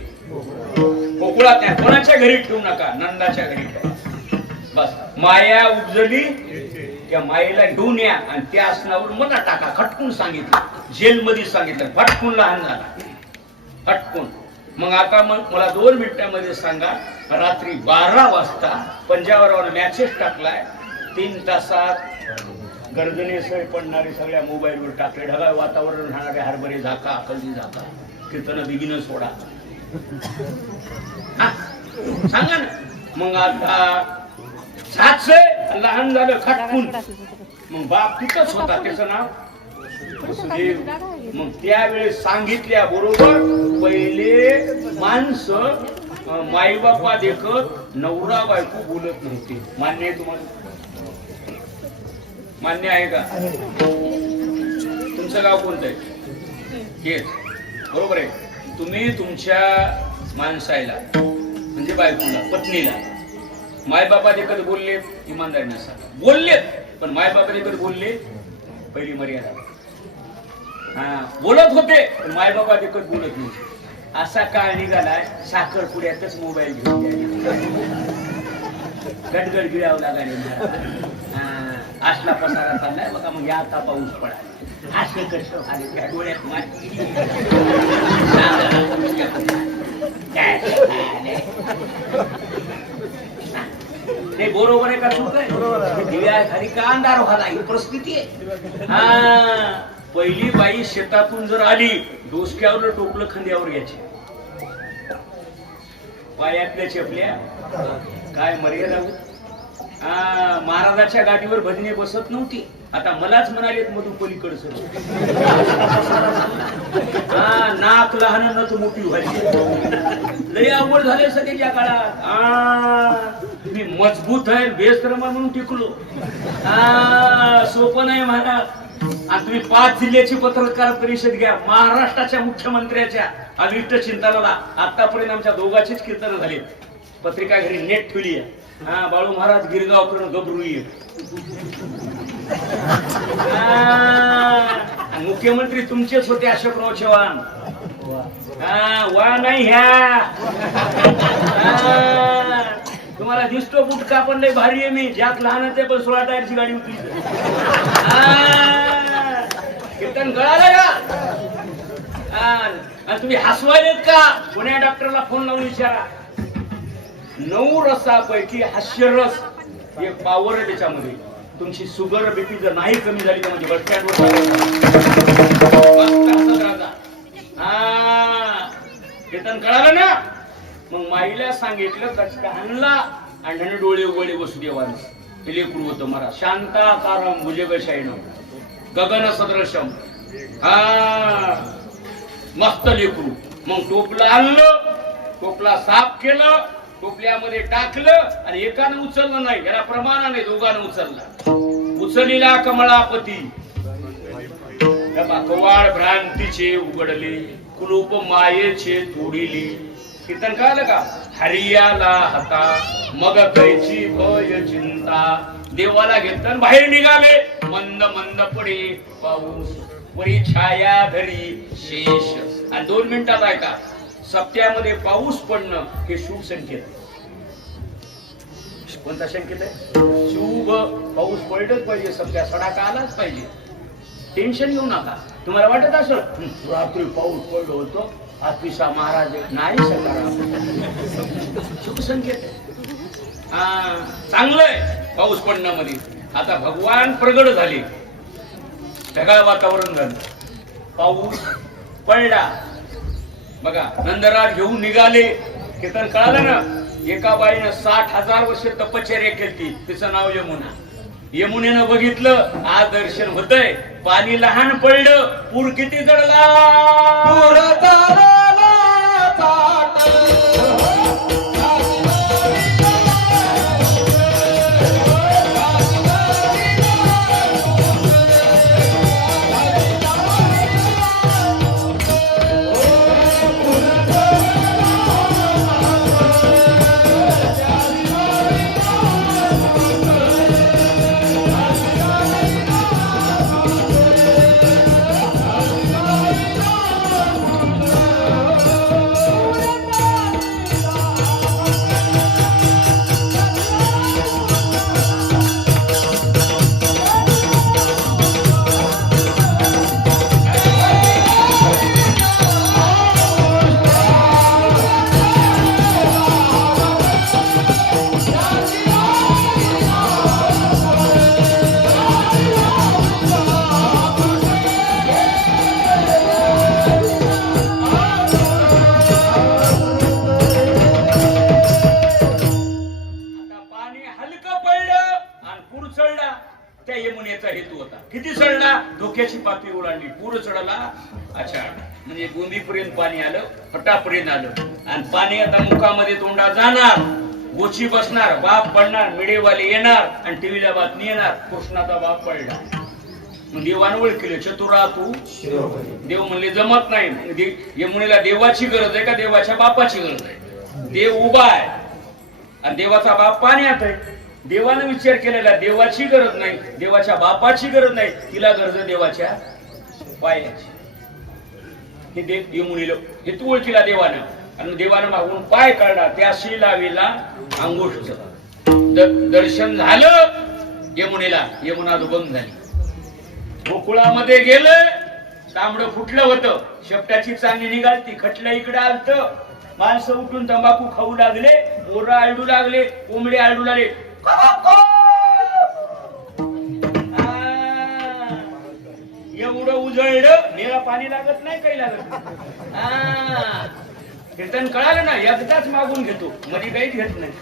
कोकुळा त्या कोणाच्या घरी ठेवू नका. नंदाच्या घरी ठेवा. बस माया उपजली त्या मायेला घेऊन या आणि त्या आसनावर मला टाका. खटकून सांगितलं. जेलमध्ये सांगितलं. फटकून लहान झाला. फटकून. मग आता मग मला 2 मिनिटांमध्ये सांगा. रात्री 12 वाजता पंजाबरावर मॅसेज टाकलाय. 3 तासात गर्दनेसळ पडणारे सगळ्या मोबाईलवर टाकले. ढगाळ वातावरण राहणारे हरभरे झाका हळदी झाका कीर्तन बिगिन सोडा. सांगा ना. मग आता सातशे लहान झालं खटकून. मग बाप तिथंच होता. त्याचं नाव वसुदेव. मग त्यावेळेस सांगितल्या बरोबर पहिले माणसं माईबापा देखत नवरा बायको बोलत नव्हते. मान्य आहे तुम्हाला? मान्य आहे का? तुमचं गाव कोणतं आहे? हेच बरोबर आहे. तुम्ही तुमच्या माणसाला म्हणजे बायकोला पत्नीला मायबापा देखत बोलले इमानदारीने सांगा. बोललेत पण मायबापा देखत बोलले पहिली मर्यादा. बोलत होते पण मायबापा देखत बोलत नव्हते. असा काळ निघालाय साखरपुड्यातच मोबाईल घेऊन गडगड गिळावं लागायला. असला पसारा चाललाय बघा. मग आता पाऊस पडा असं कसं आले त्या डोळ्यात माती. हे बरोबर आहे का चूक आहे? दिव्या खाली का अंधार व्हायला ही परिस्थिती आहे. हा पहिली बाई शेतातून जर आली डोसक्यावर टोपलं खांद्यावर घ्यायची, पायातल्या चपल्या काय मर्यादा होती. महाराजाच्या गाडीवर भजने बसत नव्हती. आता मलाच म्हणाले मधू पलीकडचं नाक लहान नथ मोठी व्हायची. लय आवड झाले सगळ्याच्या काळात. मी मजबूत आहे बेस्त्रमा म्हणून टिकलो. सोपं नाही महाराज. आणि तुम्ही 5 जिल्ह्याची पत्रकार परिषद घ्या, महाराष्ट्राच्या मुख्यमंत्र्याच्या अविष्ट चिंतनाला आतापर्यंत आमच्या दोघांचीच कीर्तन झाली. पत्रिका घरी नेट ठेवली आहे. बाळू महाराज गिरगावकर गबरूई. मुख्यमंत्री तुमचेच होते अशोकराव चव्हाण. वा नाही ह्या तुम्हाला दिसतो बुटका पण लय भारी आहे. मी ज्यात लहानच आहे पण 16 टायरची गाडी उठली. कीर्तन कळालं का? आणि तुम्ही हसवायलेत का? पुण्या डॉक्टरला फोन लावून विचारा. 9 रसापैकी हास्यरस एक पावर आहे त्याच्यामध्ये. तुमची शुगर बीपी जर नाही कमी झाली तर म्हणजे बस स्टँडवर कीर्तन कळालं ना? मग माईला सांगितलं कचका आणला आणि डोळे उघडे बसू देवान. लेकरू होतं मला शांताकारम भुजगशयनम गगन सदृशम. मस्त लेकरू. मग टोपलं आणलं, टोपला साफ केलं, टोपल्यामध्ये टाकलं आणि एकानं उचललं नाही, याला प्रमाणाने दोघांना उचलला. उचलीला कमळापती कवाळ भ्रांतीचे उघडले, कुलूप मायेचे तोडिले. कीर्तन कळालं का? हरियाला हाता मग कैची भय चिंता. देवाला घेतलं बाहेर निघाले. मंद मंद पडे पाऊस वरी छाया धरी शेष. आणि 2 मिनिटात ऐका, सप्त्यामध्ये पाऊस पडणं हे शुभ संकेत. कोणता संकेत आहे? शुभ. पाऊस पडलंच पाहिजे, सप्त्या सडाका आलाच पाहिजे. टेन्शन घेऊ नका. तुम्हाला वाटत असं रात्री पाऊस पडलो होतो आतिशा महाराज नाही सकाळ शुभ संकेत आहे. चांगलंय पाऊस पडण्यामध्ये. आता भगवान प्रगट झाले, ढगाळ वातावरण झालं, पाऊस पडला. बघा नंदराज घेऊन निघाले. कीर्तन कळालं ना? एका बाईनं 60,000 वर्ष तपश्चर्या केली. तिचं नाव यमुना. यमुनेनं बघितलं आज दर्शन होतंय. पाणी लहान पडलं, पूर किती जडला. किती चढला? धोक्याची पातळी ओलांडली, पूर चढला. अच्छा, म्हणजे गोंदीपर्यंत पाणी आलं, फटापर्यंत आलं. आणि पाणी आता मुखामध्ये तोंडा जाणार, गोची बसणार, बाप पडणार, मिडेवाले येणार आणि टीव्हीला बातमी येणार कृष्णाचा बाप पडला. मग देवानं ओळखले चतुरा तू. देव म्हणले जमत नाही. यमुनेला देवाची गरज आहे का देवाच्या बापाची गरज आहे? देव उभा आहे आणि देवाचा बाप पाण्यात आहे. देवानं विचार केलेला देवाची गरज नाही, देवाच्या बापाची गरज नाही, तिला गरज देवाच्या पायाची. हे देव यमुनीला हे तू ओळखीला देवानं. आणि देवानं मागून पाय काढला, त्याशी लावेला अंगुष्ठ. दर्शन झालं यमुनेला. यमुना दुबंग झाली. गोकुळामध्ये गेलं, तांबडं फुटलं होतं, शेपटाची चांगली निघालती, खटल्या इकडे आलत. माणसं उठून तंबाखू खाऊ लागले, मोरं आळडू लागले, कोंबडे आळडू लागले. एवढं उजळलं निळा पाणी लागत नाही काही लागत नाही. कीर्तन कळालं ना एकदाच मागून घेतो मध्ये काहीच घेत नाही.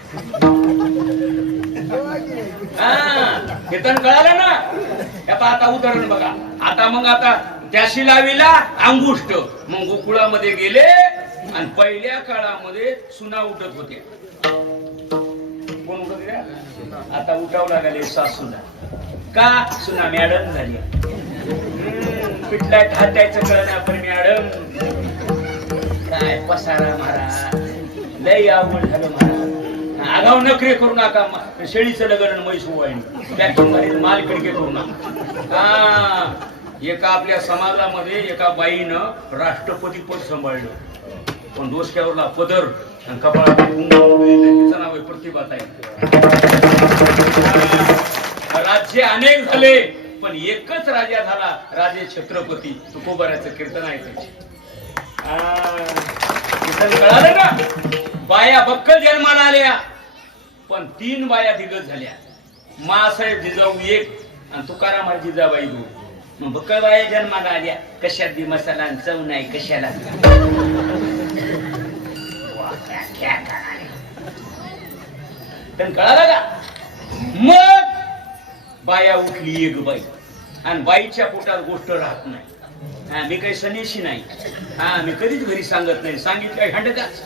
कीर्तन कळालं ना. आता उदाहरण बघा. आता त्याशी लावीला अंगुष्ट मग गोकुळामध्ये गेले आणि पहिल्या काळामध्ये सुना उठत होत्या. कोण उठत होत्या? आता उठावं लागले सासूला. का? सुना मॅडम झाली. पिठला हातायचं कळणार पण मॅडम काय पसारा मारा लय आवड झालं मारा. आगाव नखरे करू नका. शेळीचं लगन म्हैस वाईन पॅकिंग माल कडके करू नका. एका आपल्या समाजामध्ये एका बाईनं राष्ट्रपती पद सांभाळलं पण डोसक्यावरला पदर आणि कपाळात तिचं नाव आहे प्रतिभाताई. राज्य अनेक झाले पण एकच राजा झाला राजे छत्रपती. तुकोबाऱ्याचं कीर्तन आहे त्याचे. कीर्तन कळालं ना. बाया बक्कल जन्माला आल्या पण 3 बाया दिग्गज झाल्या. मासाहेब जिजाऊ एक आणि तुकाराम जिजाबाई 2. मग बक्कल बाया जन्माला आल्या. कशात बी मसाला आणि चव नाही कशाला. कळालं का. मग बाया उठली एक बाई आणि बाईच्या पोटात गोष्ट राहत नाही. मी काही सनेशी नाही. मी कधीच घरी सांगत नाही. सांगितलं हंडकाच.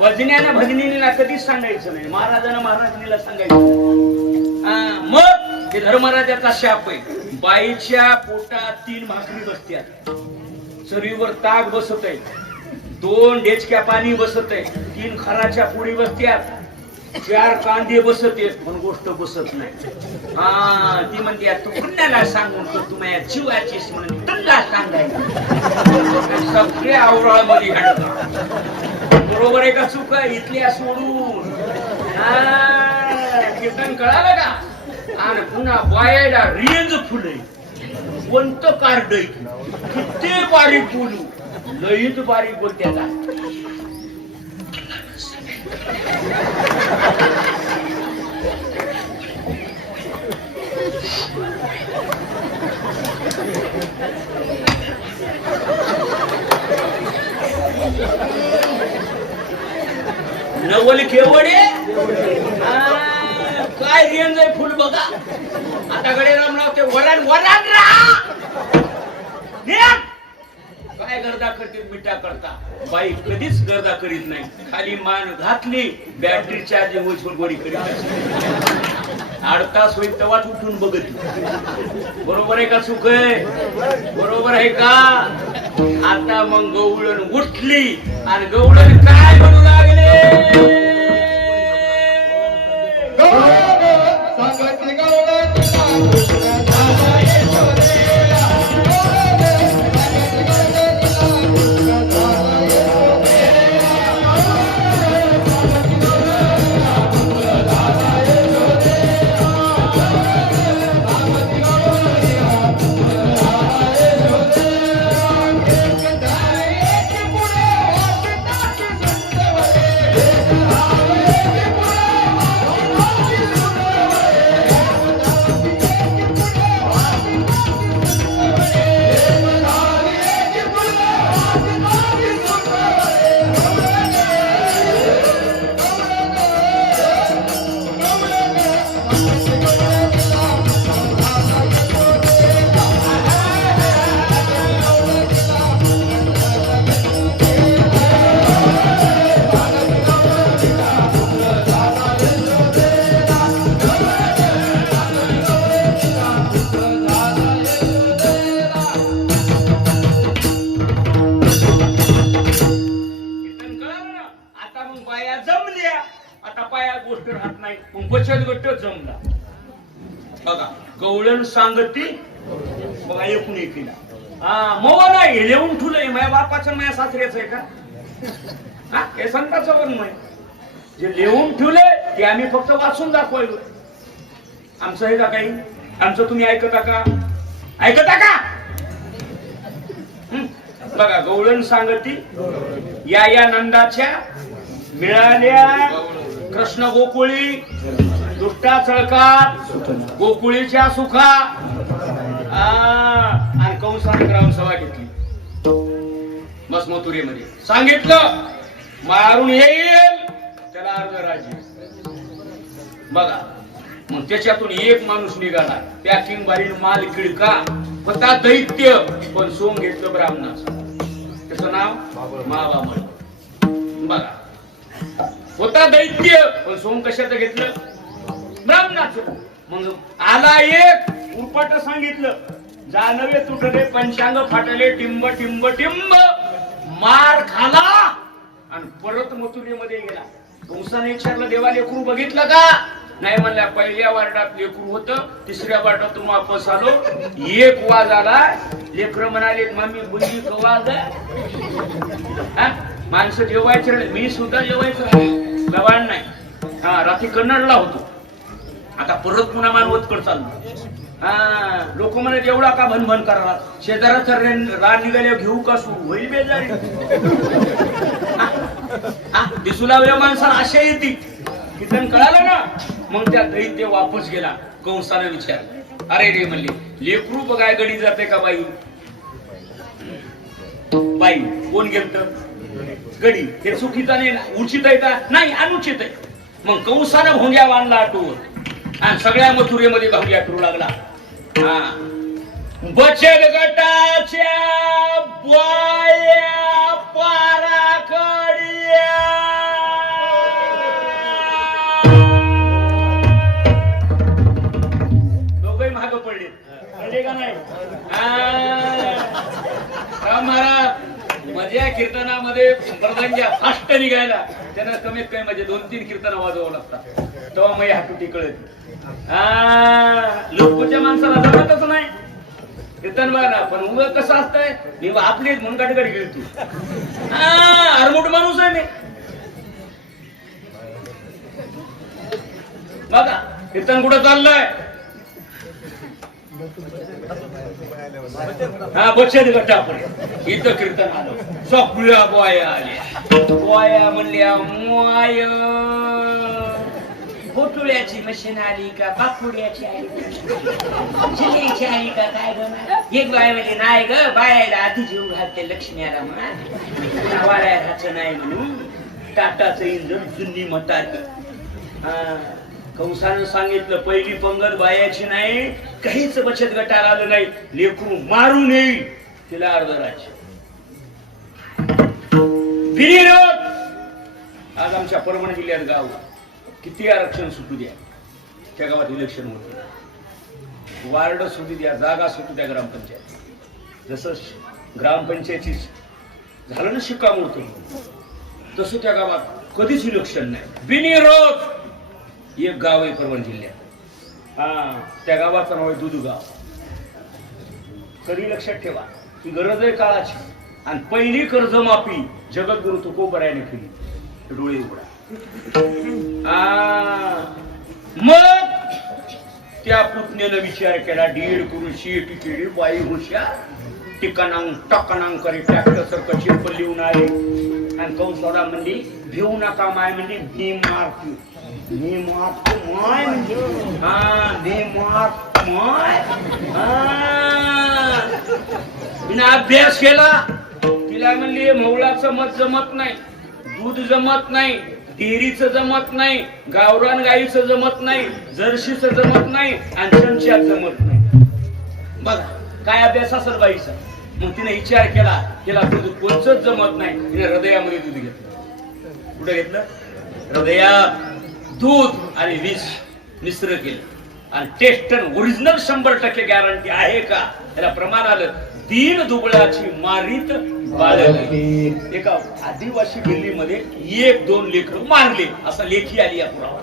भजन्याला भजनीला कधीच सांगायचं नाही. महाराजांना महाराजनीला सांगायचं. मग हे धर्मराजाचा शाप आहे. बाईच्या पोटात 3 भाकरी बसत्यात. चरीवर ताक बसत आहे. 2 डेचक्या पाणी बसत आहे. 3 खराच्या पोळी बसत्यात. 4 कांदे बसत आहेत पण गोष्ट बसत नाही. ती म्हणते तू कुणाला सांगून कर तू माझ्या जीवाचीस म्हणून तुला सांगायचं. सगळे आवराळमध्ये घडतात. बरोबर आहे का चूक आहे इथल्या सोडून. कीर्तन कळालं का. आणि पुन्हा बायाला रेंज फुले कोणत कार्ड किती बारीक बोलू लईच बारीक बोलत्याला. नवल केवडे काय रेंज आहे फुल बघा. आता गडे रामराव ते वराड वराड काय गर्दा करते मिठा करता. बाई कधीच गर्दा करीत नाही. खाली मान घातली बॅटरी चार्जिंग होईल गोडी करीत 8 तास होईल तेव्हाच उठून बघत. बरोबर आहे का चूक आहे. बरोबर आहे का. आता मग गवळण उठली आणि गवळण काय म्हणू लागले. बचत गट जमला बघा. गवळण सांगती बघा एकूण एकीला. मग नाही लिहून ठुलंय माझ्या बापाचं माझ्या सासऱ्याचं आहे का. हे संताचं वर्णन जे लिहून ठेवलंय ते आम्ही फक्त वाचून दाखवायलो. आमचं हे का काही आमचं तुम्ही ऐकता का. ऐकता का. बघा गवळण सांगती या नंदाच्या मिळाल्या कृष्ण गोकुळी दुष्टा चळकात गोकुळीच्या सुखा आणि कंसाने ग्रामसभा घेतली बस मथुरेमध्ये सांगितलं मारून येईल त्याला अर्ध राज्य बघा. मग त्याच्यातून एक माणूस निघाला पॅकिंग बारीन माल किडका होता दैत्य पण सोंग घेतलं ब्राह्मणाचं त्याचं नाव महाबामळ बघा. होता दैत्य पण सोंग कशाचं घेतलं ब्राह्मणाचं. मग आला एक उरपाट सांगितलं जानवे तुटले पंचांग फाटले टिंब टिंब टिंब मार खाला आणि परत मथुरेमध्ये गेला. कंसाने विचारलं देवा लेकरू बघितलं का नाही म्हणल्या पहिल्या वार्डात लेकरू होतं तिसऱ्या वार्डातून वापस आलो एक वाज आला लेकर म्हणाले मम्मी मुलगी कवाज माणसं जेवायचं मी सुद्धा जेवायचं गवाण नाही हा रात्री कन्नडला होतो आता परत पुन्हा मानवतकड चाललो लोक म्हणत एवढा का भनभन करा शेजाराचं रान निघाल्यावर घेऊ का सुरू होईल बेजारी दिसू लागल्या माणसाला आशा येते कीर्तन कळालं ना. मग त्या दैत्य वापस गेला. कंसाने विचार अरे रे म्हणले लेकरू बघाय गडी जाते का बाई बाई कोण गेलत गडी हे चुकीचा नाही उचित आहे का नाही अनुचित आहे. मग कंसाने भोंग्या बांधला आटूवर आणि सगळ्या मथुरेमध्ये भोंग्या फिरू लागला. बचत गटाच्या बाया पाराकडीया दोघे माग पडले कळले का नाही महाराज माझ्या कीर्तनामध्ये प्रधानच्या फास्ट निघायला त्यांना कमीत कमी म्हणजे 2-3 कीर्तन वाजवावं लागतात तेव्हा मग हातुटी कळत. लोकच्या माणसाला जमतच नाही कीर्तन बघा ना पण उग कसं असतंय मी आपली म्हणून गाठगाडी घेऊ अरमोठ माणूस आहे मी बघा कीर्तन कुठं चाललंय बचत गटापुढे इथं कीर्तन आलं सगळ्या बोया आल्या बोया म्हणल्या मोय पोटुळ्याची मशीन आली का पापुड्याची आली जिलेची आली का काय ग एक बाय म्हणजे नाही ग बायाला आधी जीव घालते लक्ष्मीला म्हणा वाड्याचं नाही म्हणून टाटाचं इंजन जुनी म्हातारी. कंसानं सांगितलं पहिली पंगत बायाची नाही काहीच बचत गटाला आलं नाही लेकरू मारून येईल तिला अर्ध राज्य बिनविरोध. आज आमच्या परभणी जिल्ह्यात गाव किती आरक्षण सुटू द्या त्या गावात इलेक्शन होत वार्ड सुटू द्या जागा सुटू द्या ग्रामपंचायत जसं ग्रामपंचायती झालं ना शिक्कामोर्तब तसं त्या गावात कधीच इलेक्शन नाही बिनविरोध. एक गाव आहे परभणी जिल्ह्यात त्या गावाचं नाव आहे दुधगाव. कधी लक्षात ठेवा ही गरज आहे काळाची आणि पहिली कर्जमाफी जगद्गुरु तुकोबरायाने केली डोळे उघडा. मग त्या पुतण्यानं विचार केला 1.5 करून शेती केली बाई हुशार टिकाणांग टकाणांग करी ट्रॅक्टर सारखं चिरपल लिहून आले आणि कंसाला म्हणली भिवू नका माय म्हणली मी मारतो माय म्हणजे मी मारतो माय बिना अभ्यास केला तिला म्हणली मवळाचं मत जमत नाही दूध जमत नाही डेअरीचं जमत नाही गावरान गाईचं जमत नाही जर्शीचं जमत नाही आणि चमच्यात जमत नाही. बघा काय अभ्यास असेल बाईचा. मग तिने विचार केला तिला दूध कोणचंच जमत नाही तिने हृदयामध्ये दूध घेतलं. कुठं घेतलं हृदयात दूध आणि विष मिश्र केलं आणि टेस्ट ओरिजिनल 100% गॅरंटी आहे का त्याला प्रमाण आलं. 3 दुबळाची मारीत बाळगली. एका आदिवासी दिल्लीमध्ये 1-2 लेकरं मारले असा लेखी आली या पुरावा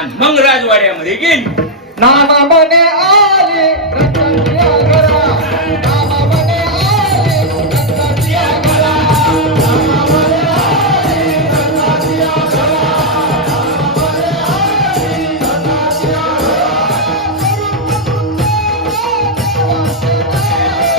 आणि मग राजवाड्यामध्ये गेली. नाना मने आले रतनिया घरा नाना मने आले रतनिया घरा नाना मने आले रतनिया घरा नाना मने आले रतनिया घरा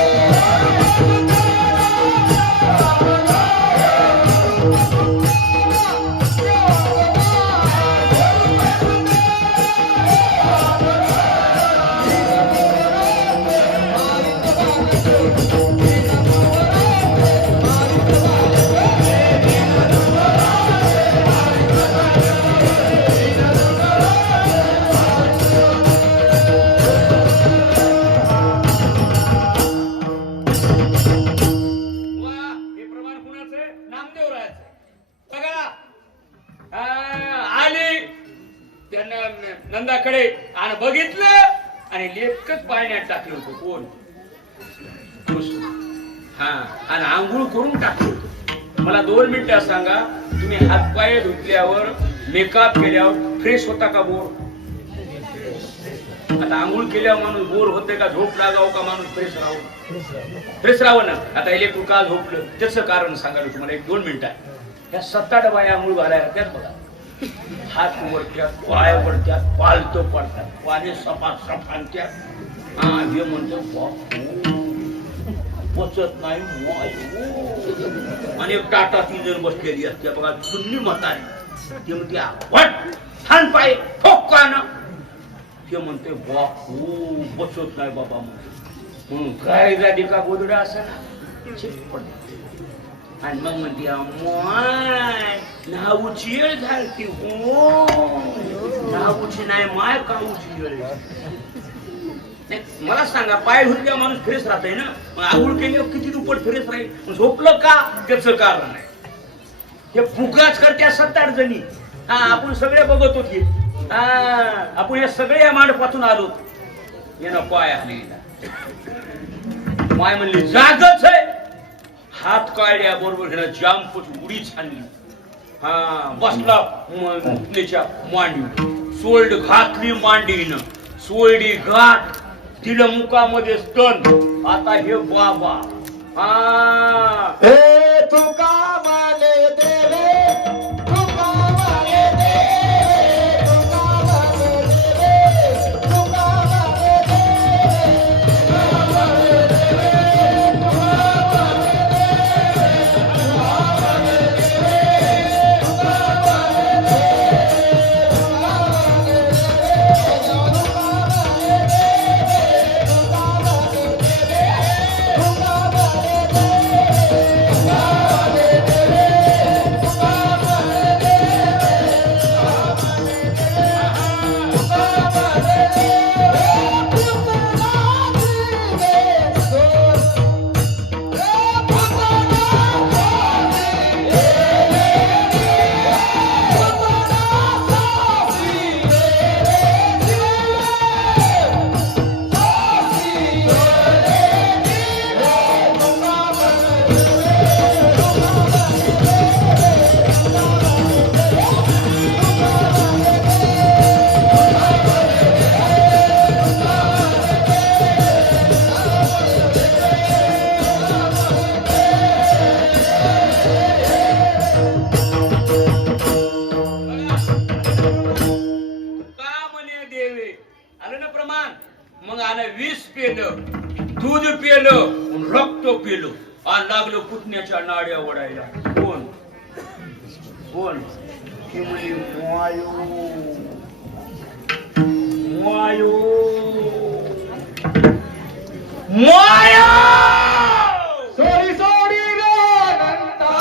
नंदाकडे आणि बघितलं आणि लेकच पाण्यात टाकलं होतं. कोण? हा, आणि आंघोळ करून टाकलं होतं. मला 2 मिनिटं सांगा, तुम्ही हातपाय धुतल्यावर मेकअप केल्यावर फ्रेश होता का बोर? आता आंघोळ केल्यावर माणूस बोर होते का? झोप लागावं का माणूस फ्रेश राहावं? फ्रेश राहावं ना. आता इलेक्ट्रिक का झोपलं त्याचं कारण सांगायला तुम्हाला 1-2 मिनिटात. या 7-8 बाया आंघोळ घालायला त्यात बघा, हात वरत्यात, पाय वरत्यात, पालतो पडतात, पाणी सपाट सपाटत्यात. हा, हे म्हणतो पचत नाही. आणि एक टाटा इंजन बसलेली असते बघा, जुनी म्हातारी. ते म्हणते छान पाय ठोकान. ते म्हणते बापू बसत नाही बाबा. म्हणून काय गाडी का गोदडा असं आणि मग म्हणते नाऊची येळ झाली. हो, नाऊची नाही माय काऊची येळ. मला सांगा, पाय धुतल्या माणूस फ्रेश राहतोय ना. मग आंघोळ केल्यावर किती दुप्पट फ्रेश राहील. झोपलं का त्याचं कारण नाही. हे फुगाच करत्या 7-8 जणी. हा, आपण सगळे बघत होते. हा, आपण या सगळ्या मांडपातून आलो. यानं पाय आले, माय म्हणली जागच आहे. हात काढल्या बरोबर जामपच उडी छानली. हा, बसला मुतलेच्या मांडी, सोल्ड घातली मांडीनं, सोयडी घाट तिला मुखामध्ये स्तन. आता हे बाबा हा हे तुका माने देवे, तुका माने देवे, तुका माने देवे, तुका माने देवे, तुका माने देवे, तुका माने देवे, तुका माने देवे, तुका माने दूध पिलं, रक्त पिलं आणि लागलं पुतण्याच्या नाड्या ओढायला. कोण? कोण? ती म्हणली मायो मायो माया. सोडी सोडी रे नंदा.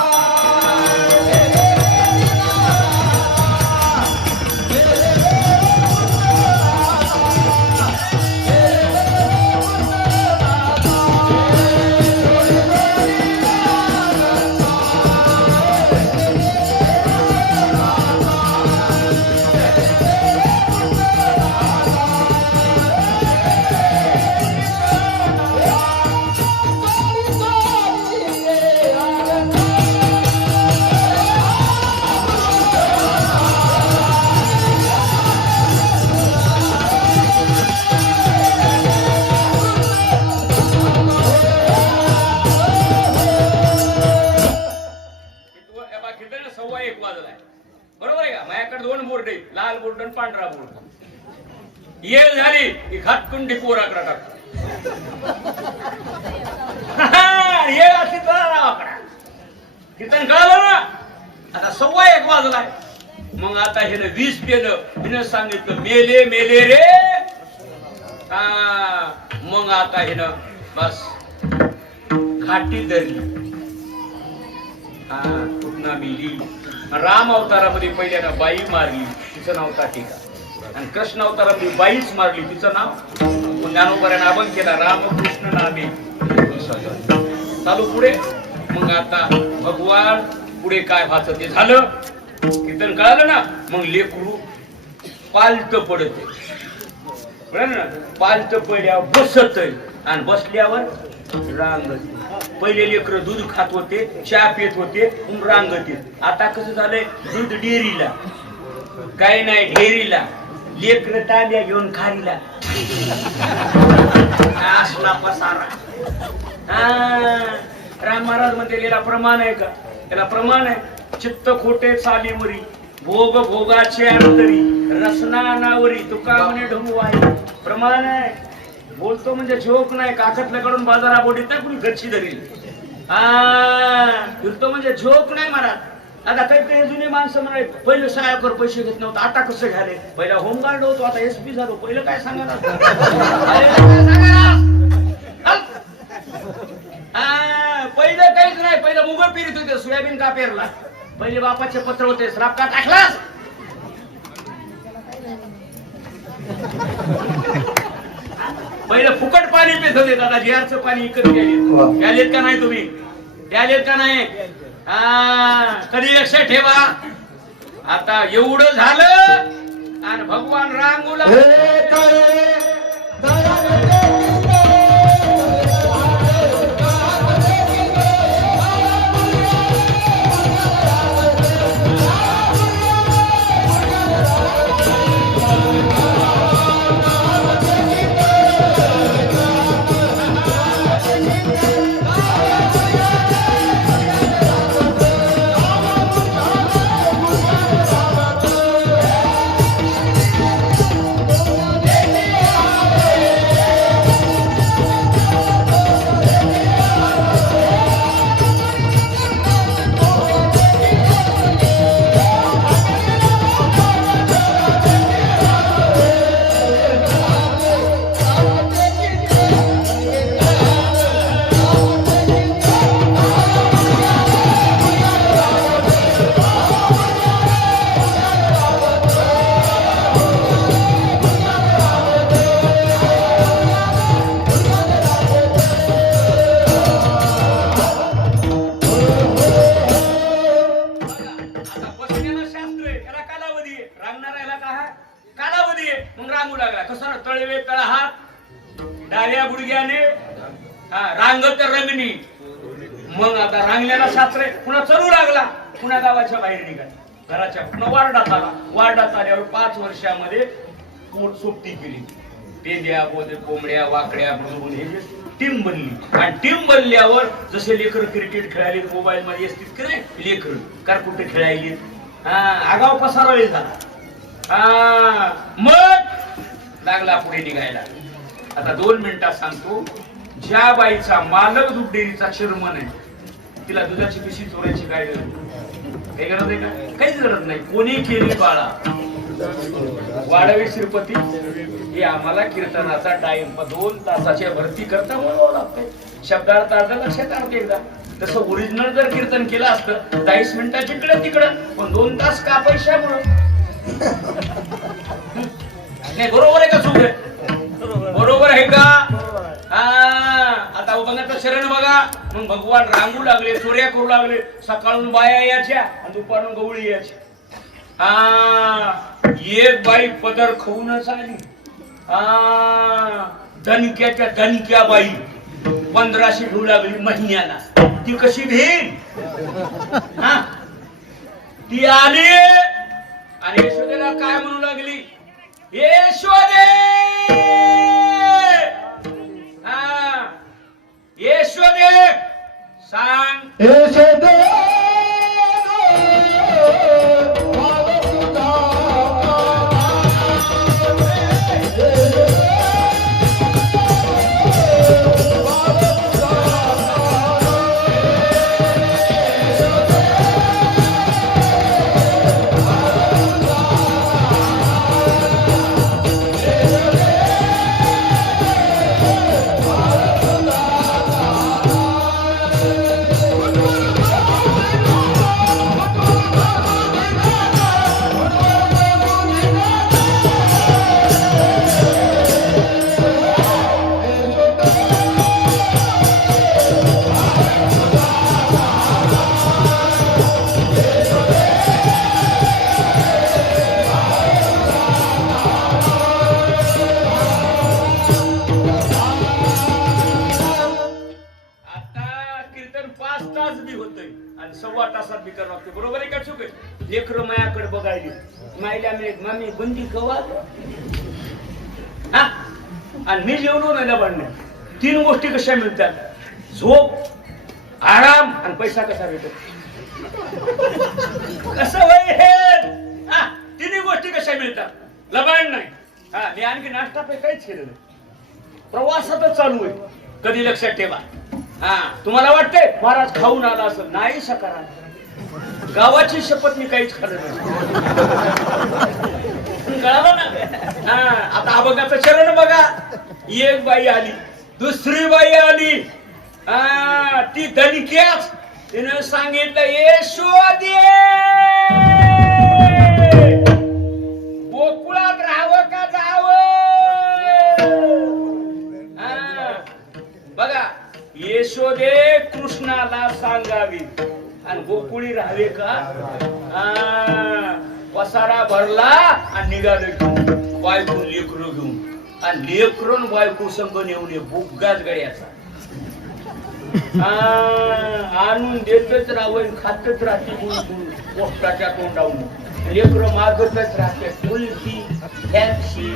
बरोबर आहे का? माझ्याकडे 2 बोर्ड आहे, लाल बोर्ड आणि पांढरा बोर्ड. येळ झाली की घातकुंडी पोराकडे टाकतो. येळ अशी आकडा कीर्तन कळलं ना. आता 1:15 वाजलाय. मग आता हिनं 20 पेलं. हिनं सांगितलं मेले मेले रे. मग आता हिनं बस घाटी धरली. कुठना मिली. राम अवतारामध्ये पहिल्यानं बाई मारली, तिचं नाव ताटिका. आणि कृष्ण अवतारामध्ये बाईच मारली, तिचं नाव ज्ञानोबाऱ्यानं अभंग केला, रामकृष्ण नामे. चालू पुढे. मग आता भगवान पुढे काय व्हायचं ते झालं. कीर्तन कळालं ना. मग लेकरू पालत पडते पालत पड्यावर बसत आणि बसल्यावर रांगत. पहिले लेकर दूध खात होते, चहा पित होते, रांगत येत. आता कसं झालंय, दूध डेअरीला, काही नाही डेअरीला, लेकर तांब्या घेऊन खारीला. असला पसारा. राम महाराज म्हणते याला प्रमाण आहे का? याला प्रमाण आहे. चित्त खोटे चालीवरी, भोग भोगाचे अंतरी, रसना अनावरी, तुका म्हणे ढमू आहे. प्रमाण आहे. बोलतो म्हणजे झोक नाही. काकतल्याकडून बाजारा बोटीत नाही कुणी गच्ची धरील. फिरतो म्हणजे झोक नाही महाराज. आता काही काही जुने माणसं म्हणाले पहिले सायाकर पैसे घेत नव्हतं, आता कसं घ्याले? पहिला होमगार्ड होतो, आता एसपी झालो. पहिलं काय सांगा पहिलं काहीच नाही. पहिलं मुगळ पेरीत होते, सोयाबीन का पेरला. पहिले बापाचे पत्र होते, स्लाब का टाकलास? पहिलं फुकट पाणी पित होते. दादा जिहारचं पाणी इकत प्यालेत का नाही तुम्ही? प्यालेत का नाही? कधी लक्षात ठेवा. आता एवढं झालं आणि भगवान रांगोला डाव्या गुडघ्याने रांगत रंगणी. मग आता रांगल्याला शास्त्र पुन्हा चलू लागला. पुन्हा गावाच्या बाहेर निघाला, घराच्या पुन्हा वार्डात आला. वार्डात आल्यावर 5 वर्षामध्ये पोट सोबती केली. पेंद्या बोध कोंबड्या वाकड्या म्हणून हे टीम बनली. आणि टीम बनल्यावर जसे लेकर क्रिकेट खेळायले मोबाईल मध्ये असतील की नाही लेकर कार कुठे खेळायले आगाव पसारा झाला. मग लागला पुढे निघायला. आता 2 मिनिटात सांगतो. ज्या बाईचा मालक दूध डेअरीचा चेअरमन आहे तिला दुधाची पिशी चोरायची काय गरज? काही गरज आहे का? काहीच गरज नाही. कोणी केली बाळा वाढवी श्रीपती हे आम्हाला कीर्तनाचा टाइम 2 तासाच्या भरती करता बोलावं लागतंय. शब्दार्थ लक्षात आणते एकदा. तसं ओरिजिनल जर कीर्तन केलं असतं 40 मिनिटाची इकडं तिकडं, पण 2 तास का पैशामुळं? नाही बरोबर आहे का? सुख आहे बरोबर आहे का? आता बघा शरण बघा. मग भगवान रांगू लागले, चोऱ्या करू लागले. सकाळून बाया यायच्या आणि दुपारून गवळी यायच्या. एक बाई पदर खाऊनच आली. दणक्याच्या दणक्या बाई 1500 घेऊ लागली महिन्याला. ती कशी भेल? ती आली आणि यशोदेला काय म्हणू लागली? यशोदे यशोदे सांग यशोदे रुपये. लेकरं मायाकडे बघायली, मायला मी मामी बुंदी खवा हा, आणि मी जेवलो नाही लबाडणे. 3 गोष्टी कशा मिळतात? झोप, आराम आणि पैसा कसा भेटतो? कसं होय हे? 3 गोष्टी कशा मिळतात? लबाड नाही. हा, मी आणखी नाश्ता पे काहीच केलं नाही. प्रवासातच चालू आहे. कधी लक्षात ठेवा. हा, तुम्हाला वाटतंय महाराज खाऊन आला असं? नाही सकारा. गावाची शपथ मी काहीच खाल्लं नाही. कळालं ना? हा, आता अभंगाचं चरण बघा. एक बाई आली, दुसरी बाई आली. हा, ती दणक्याच. तिनं सांगितलं यशोदे गोकुळात राहावं का जावं? बघा, यशोदे कृष्णाला सांगावी आणि गोकुळी राहावे का? पसारा भरला आणि निघाले बायको लेकरू घेऊन. आणि लेकरून बायको संग नेऊन बुग्गाच गड्याचा आणून देतच राहावं, खातच राहते पोस्टाच्या तोंडावून. लेकर मागतच राहते कुल्फी, फॅन्सी,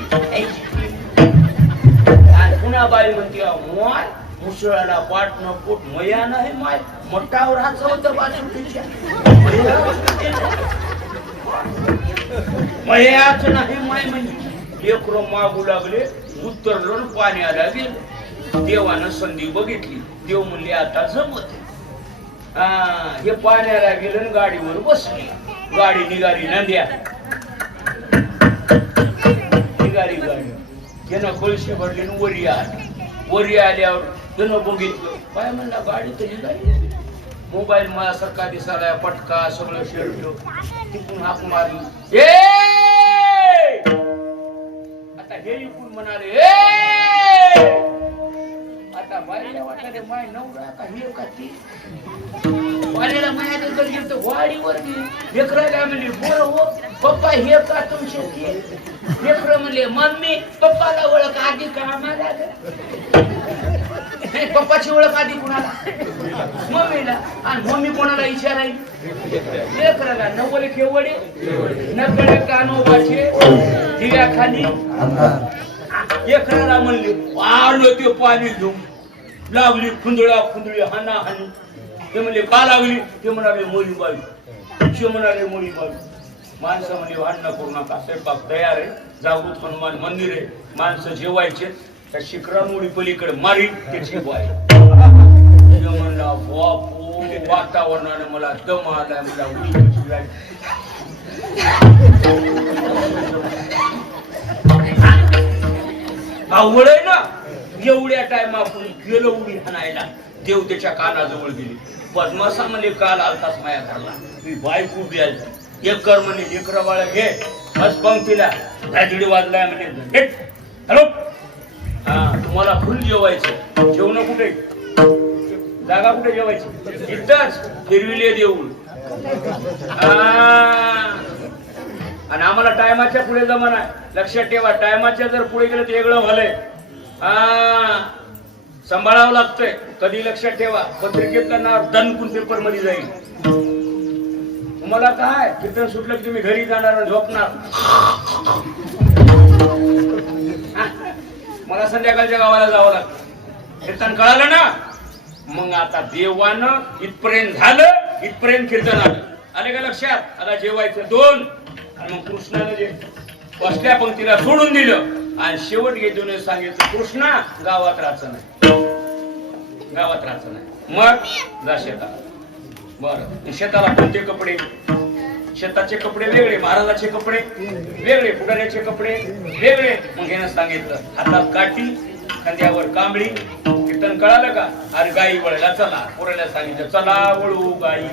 आणि पुन्हा बाई म्हणते माय मुसळाला पाट न पोट मया नाही माय मटावर राहायचं होतं बासुटीच्या मयाच नाही माय. म्हणजे लेकर मागू लागले, उतरलो पाण्याला गेले. देवानं संधी बघितली. देव म्हणले आता जमत. हे पाण्याला गेलं, गाडीवर बसली. गाडी निघाली नंद्या. निघाली गाडी. त्यानं कळशी भरली वरी आली. वरी आल्यावर त्यानं बघितलं, काय म्हणला गाडी तर निघाली. मोबाईल मला सारखा दिसायला, पटका सगळं शर्ट. तिकून हाक मारली. आता हे इकून म्हणाले आता बाईला वाटले माय नवरा का हे का ती. बाईला माझ्याकडे गेलं वाडीवर लेकराला म्हणली बोल हो पप्पा हे का तुमचे ते. लेकर म्हणले मम्मी पप्पाला ओळख आधी का आम्हाला? पप्पाची ओळख आधी कुणाला? मम्मीला. आणि मम्मी कोणाला विचारायची? लेकराला. नवले केवडे नकडे कानोबाचे दिव्या खाली. लेकराला म्हणले आलो ते पाणी घेऊन. लागली खुंदळा खुंदळी हाना हानी. ते म्हणले का लागली? ते म्हणाले मोळीबाई. ते म्हणाले मोळीबाई. माणसं म्हणजे भांडणं करू नका, स्वयंपाक तयार आहे. जागृत हनुमान मंदिर आहे. माणसं जेवायचे. त्या शिखरामुळी पलीकडे मारी त्याची बाई. म्हणला बापू वातावरणाने मला दम आलाय, मला उलटी झाली. आवड आहे ना. एवढ्या टाइम आपण गेलो उडी हाणायला. देव त्याच्या कानाजवळ गेली. पद्मासा म्हणजे काल आलताच माया घरला. मी बायको बी आली. एक कर म्हणे लेकरं बाळ घे बस पंक्तीला धाजडी वाजलाय म्हणजे हॅलो. हा, तुम्हाला फुल जेवायचं. जेवण कुठे? जागा कुठे जेवायची? इथंच फिरविले देऊळ. आणि आम्हाला टायमाच्या पुढे जमाना आहे. लक्षात ठेवा, टायमाच्या जर पुढे गेलं तर वेगळं झालंय. सांभाळावं लागतंय. कधी लक्षात ठेवा, पत्रिकेतलं नाव दणकून पेपर मध्ये जाईल. तुम्हाला काय कीर्तन सुटलं की तुम्ही घरी जाणार आणि झोपणार. मला संध्याकाळच्या गावाला जावं लागतं. कीर्तन कळालं ना? मग आता देवानं इथपर्यंत झालं, इथपर्यंत कीर्तन आलं. आले का लक्षात? आता जेवायचं 2. आणि मग कृष्णानं जे बसल्या पंक्तीला सोडून दिलं आणि शेवट घेऊन सांगितलं कृष्णा गावात राहायचं नाही, गावात राहायचं नाही. मग जा शेतात. बरं, शेताला कोणते कपडे? शेताचे कपडे वेगळे, महाराजाचे कपडे वेगळे, पुढाऱ्याचे कपडे वेगळे. मग यानं सांगितलं हातात काठी, खांद्यावर कांबळी. कीर्तन कळालं का? अरे गाई वळला चला. पोराला सांगितलं चला वळू गाई,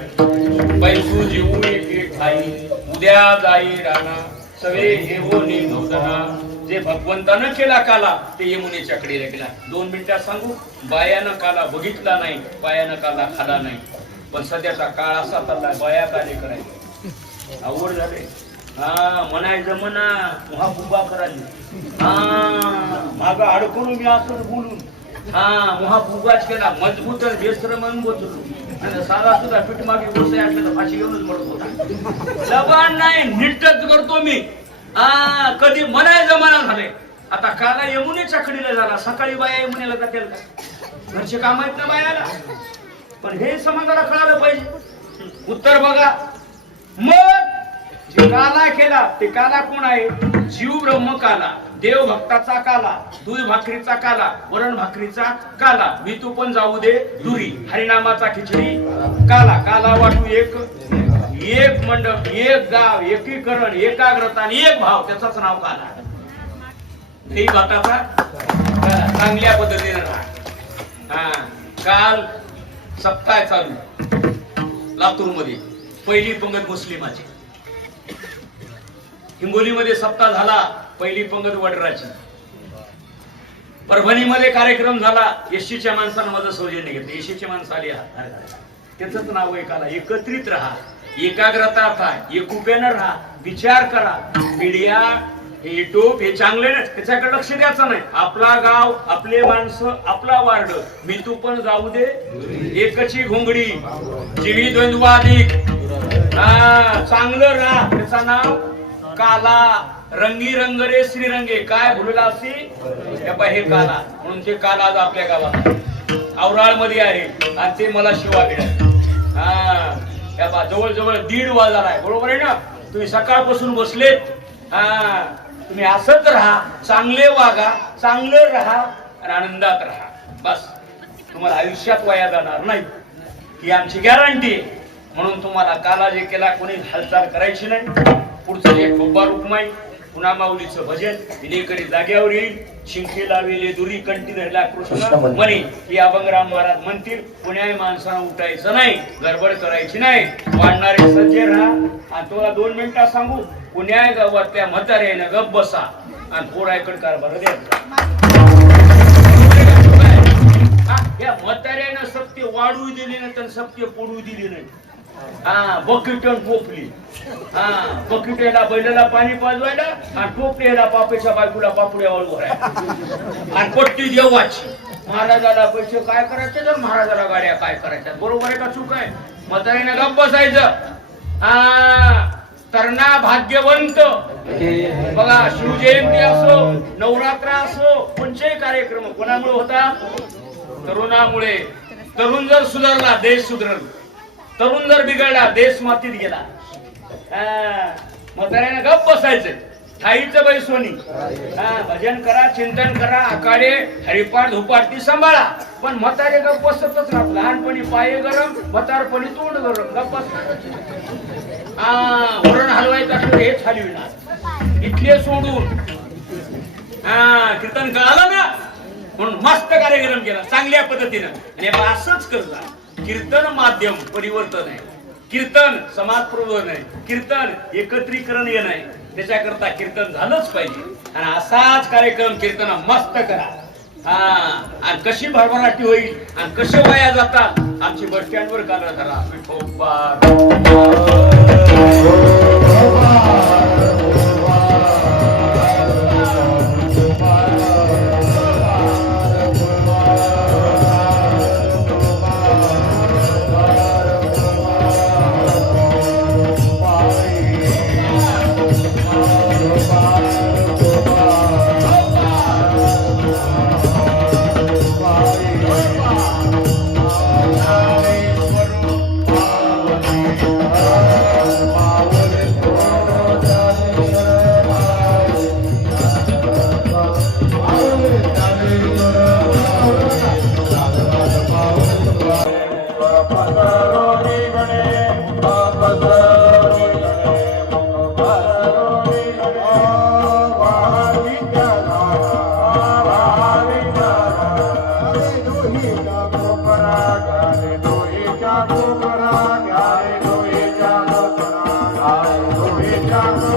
बैसू जीवू एक खाई, उद्या जाई राणा सवे घेऊन नौदना. जे भगवंतानं केला काला ते यमुनेच्या कडेला केला. 2 मिनिटात सांगू, बायानं काला बघितला नाही, बायानं काला खाला नाही. पण सध्याचा काळ असा चाललाय, बाया काले करायचे आवड झाले. हा, म्हणायचं म्हणा महाबुबा करायचे. हा, माग अडकून मी असं बोलून हा महाबुबाच केला. मजबूत बेस्त्र म्हणून बोलतो. नाही साधा सुद्धा पीठ मागे गोष्ट असलं तर फाशी घेऊनच मरत होता. लबाड नाही, नीटच करतो मी. कधी मनाय जमाना झाले. आता काला यमुनेच्या कडीला झाला, सकाळी बाया यमुनेला जातील का? घरचे काम आहेत ना बायाला. पण हे समाजाला कळालं पाहिजे. उत्तर बघा. मग जे काला केला ते काला कोण आहे? जीव ब्रह्म काला, देव भक्ताचा काला, दूध भाकरीचा काला, वरण भाकरीचा काला, मी तू पण जाऊ दे दुरी, हरिनामाचा खिचडी काला. काला वाटू एक, एक मंडप, एक गाव, एकीकरण, एकाग्रता आणि एक भाव, त्याचाच नाव काला. ते भाताचा चांगल्या पद्धतीने राहा. काल सप्ताह चालू लातूर मध्ये, पहिली पंगत मुस्लिमाची. हिंगोलीमध्ये सप्ताह झाला, पहिली पंगत वडराची. परभणीमध्ये कार्यक्रम झाला, एसटीच्या माणसानं माझं सौजन्य घेतलं. एसटीची माणसं आली, त्याच नाव आहे काला. एकत्रित राहा, एकाग्रता राहा, एकुप्यानं राहा, विचार करा. मीडिया, युट्यूब हे चांगले नाही, त्याच्याकडे लक्ष द्यायचं नाही. आपला गाव, आपले माणसं, आपला वार्ड, मी तू पण जाऊ दे एकची घोंगडी, जीवी द्वंद्वाधिक. चांगलं राहा, त्याचं नाव काला. रंगी रंग रे श्रीरंगे, काय भुलला असी हे काला. म्हणून ते काला आज आपल्या गावात औराळ मध्ये आहे आणि ते मला शिवा दिला. जवळजवळ 1:30 वाजला आहे, बरोबर आहे ना? तुम्ही सकाळपासून बसलेत. तुम्ही असंच राहा, चांगले वागा, चांगलं राहा आणि आनंदात राहा. बस, तुम्हाला आयुष्यात वाया जाणार नाही, ही आमची गॅरंटी आहे. म्हणून तुम्हाला काला जे केला कोणी हालचाल करायची नाही. पुढचं जे ठोपा रुक्माई, पुन्हा माऊलीचं भजन, विनेकरी जाग्यावर येईल. शिंके लाविले दुरी कंठी धरला कृष्ण म्हणे, ही अभंगराम महाराज म्हणतील. पुण्या माणसाला उठायचं नाही, गडबड करायची नाही, वाढणारे सज्जे राहा. आणि तुला 2 मिनिटात सांगू, पुण्या गावात त्या म्हाताऱ्यानं गप बसा आणि पोरायकड कारभार द्यायचा. या म्हाताऱ्यानं सत्य वाढू दिली नाही तर सत्य पडू दिली नाही. बकेटन टोपली, बकेटेला बैलाला पाणी पाजवायला आणि टोपलेला पापेच्या बायकोला पापुड्यावर भरायला आणि पट्टी देवाची. महाराजाला पैसे काय करायचे तर महाराजाला गाड्या काय करायच्या. बरोबर आहे का चूक आहे? म्हाताऱ्यानं गप बसायचं. तरणा भाग्यवंत. बघा, शिवजयंती असो, नवरात्र असो, कोणतेही कार्यक्रम कोणामुळे होता? तरुणामुळे. तरुण जर सुधारला देश सुधरल, तरुण जर बिघडला देश मातीत गेला. म्हाताऱ्यानं गप बसायचं. ठाईचं बाई सोनी. भजन करा, चिंतन करा, आकाडे हरिपाठ धुपाटी सांभाळा, पण म्हातारे गप बसतच राहत. लहानपणी पाये गरम, म्हातारपणी तोंड गरम. गप बस. वरण हलवायचं असलं हेच हलविणार, इथले सोडून. कीर्तन कळालं ना, म्हणून मस्त कार्यक्रम केला चांगल्या पद्धतीनं. आणि असंच करता. कीर्तन माध्यम परिवर्तन आहे, कीर्तन समाज प्रबोधन आहे, कीर्तन एकत्रीकरण येणं आहे. त्याच्याकरता कीर्तन झालंच पाहिजे. आणि असाच कार्यक्रम कीर्तन मस्त करा. आणि कशी भरभराटी होईल आणि कसे वाया जातात. आमची बस स्टँडवर काल झाला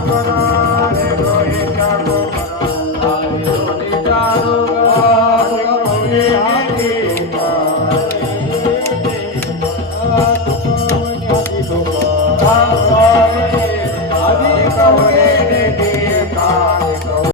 Thank you.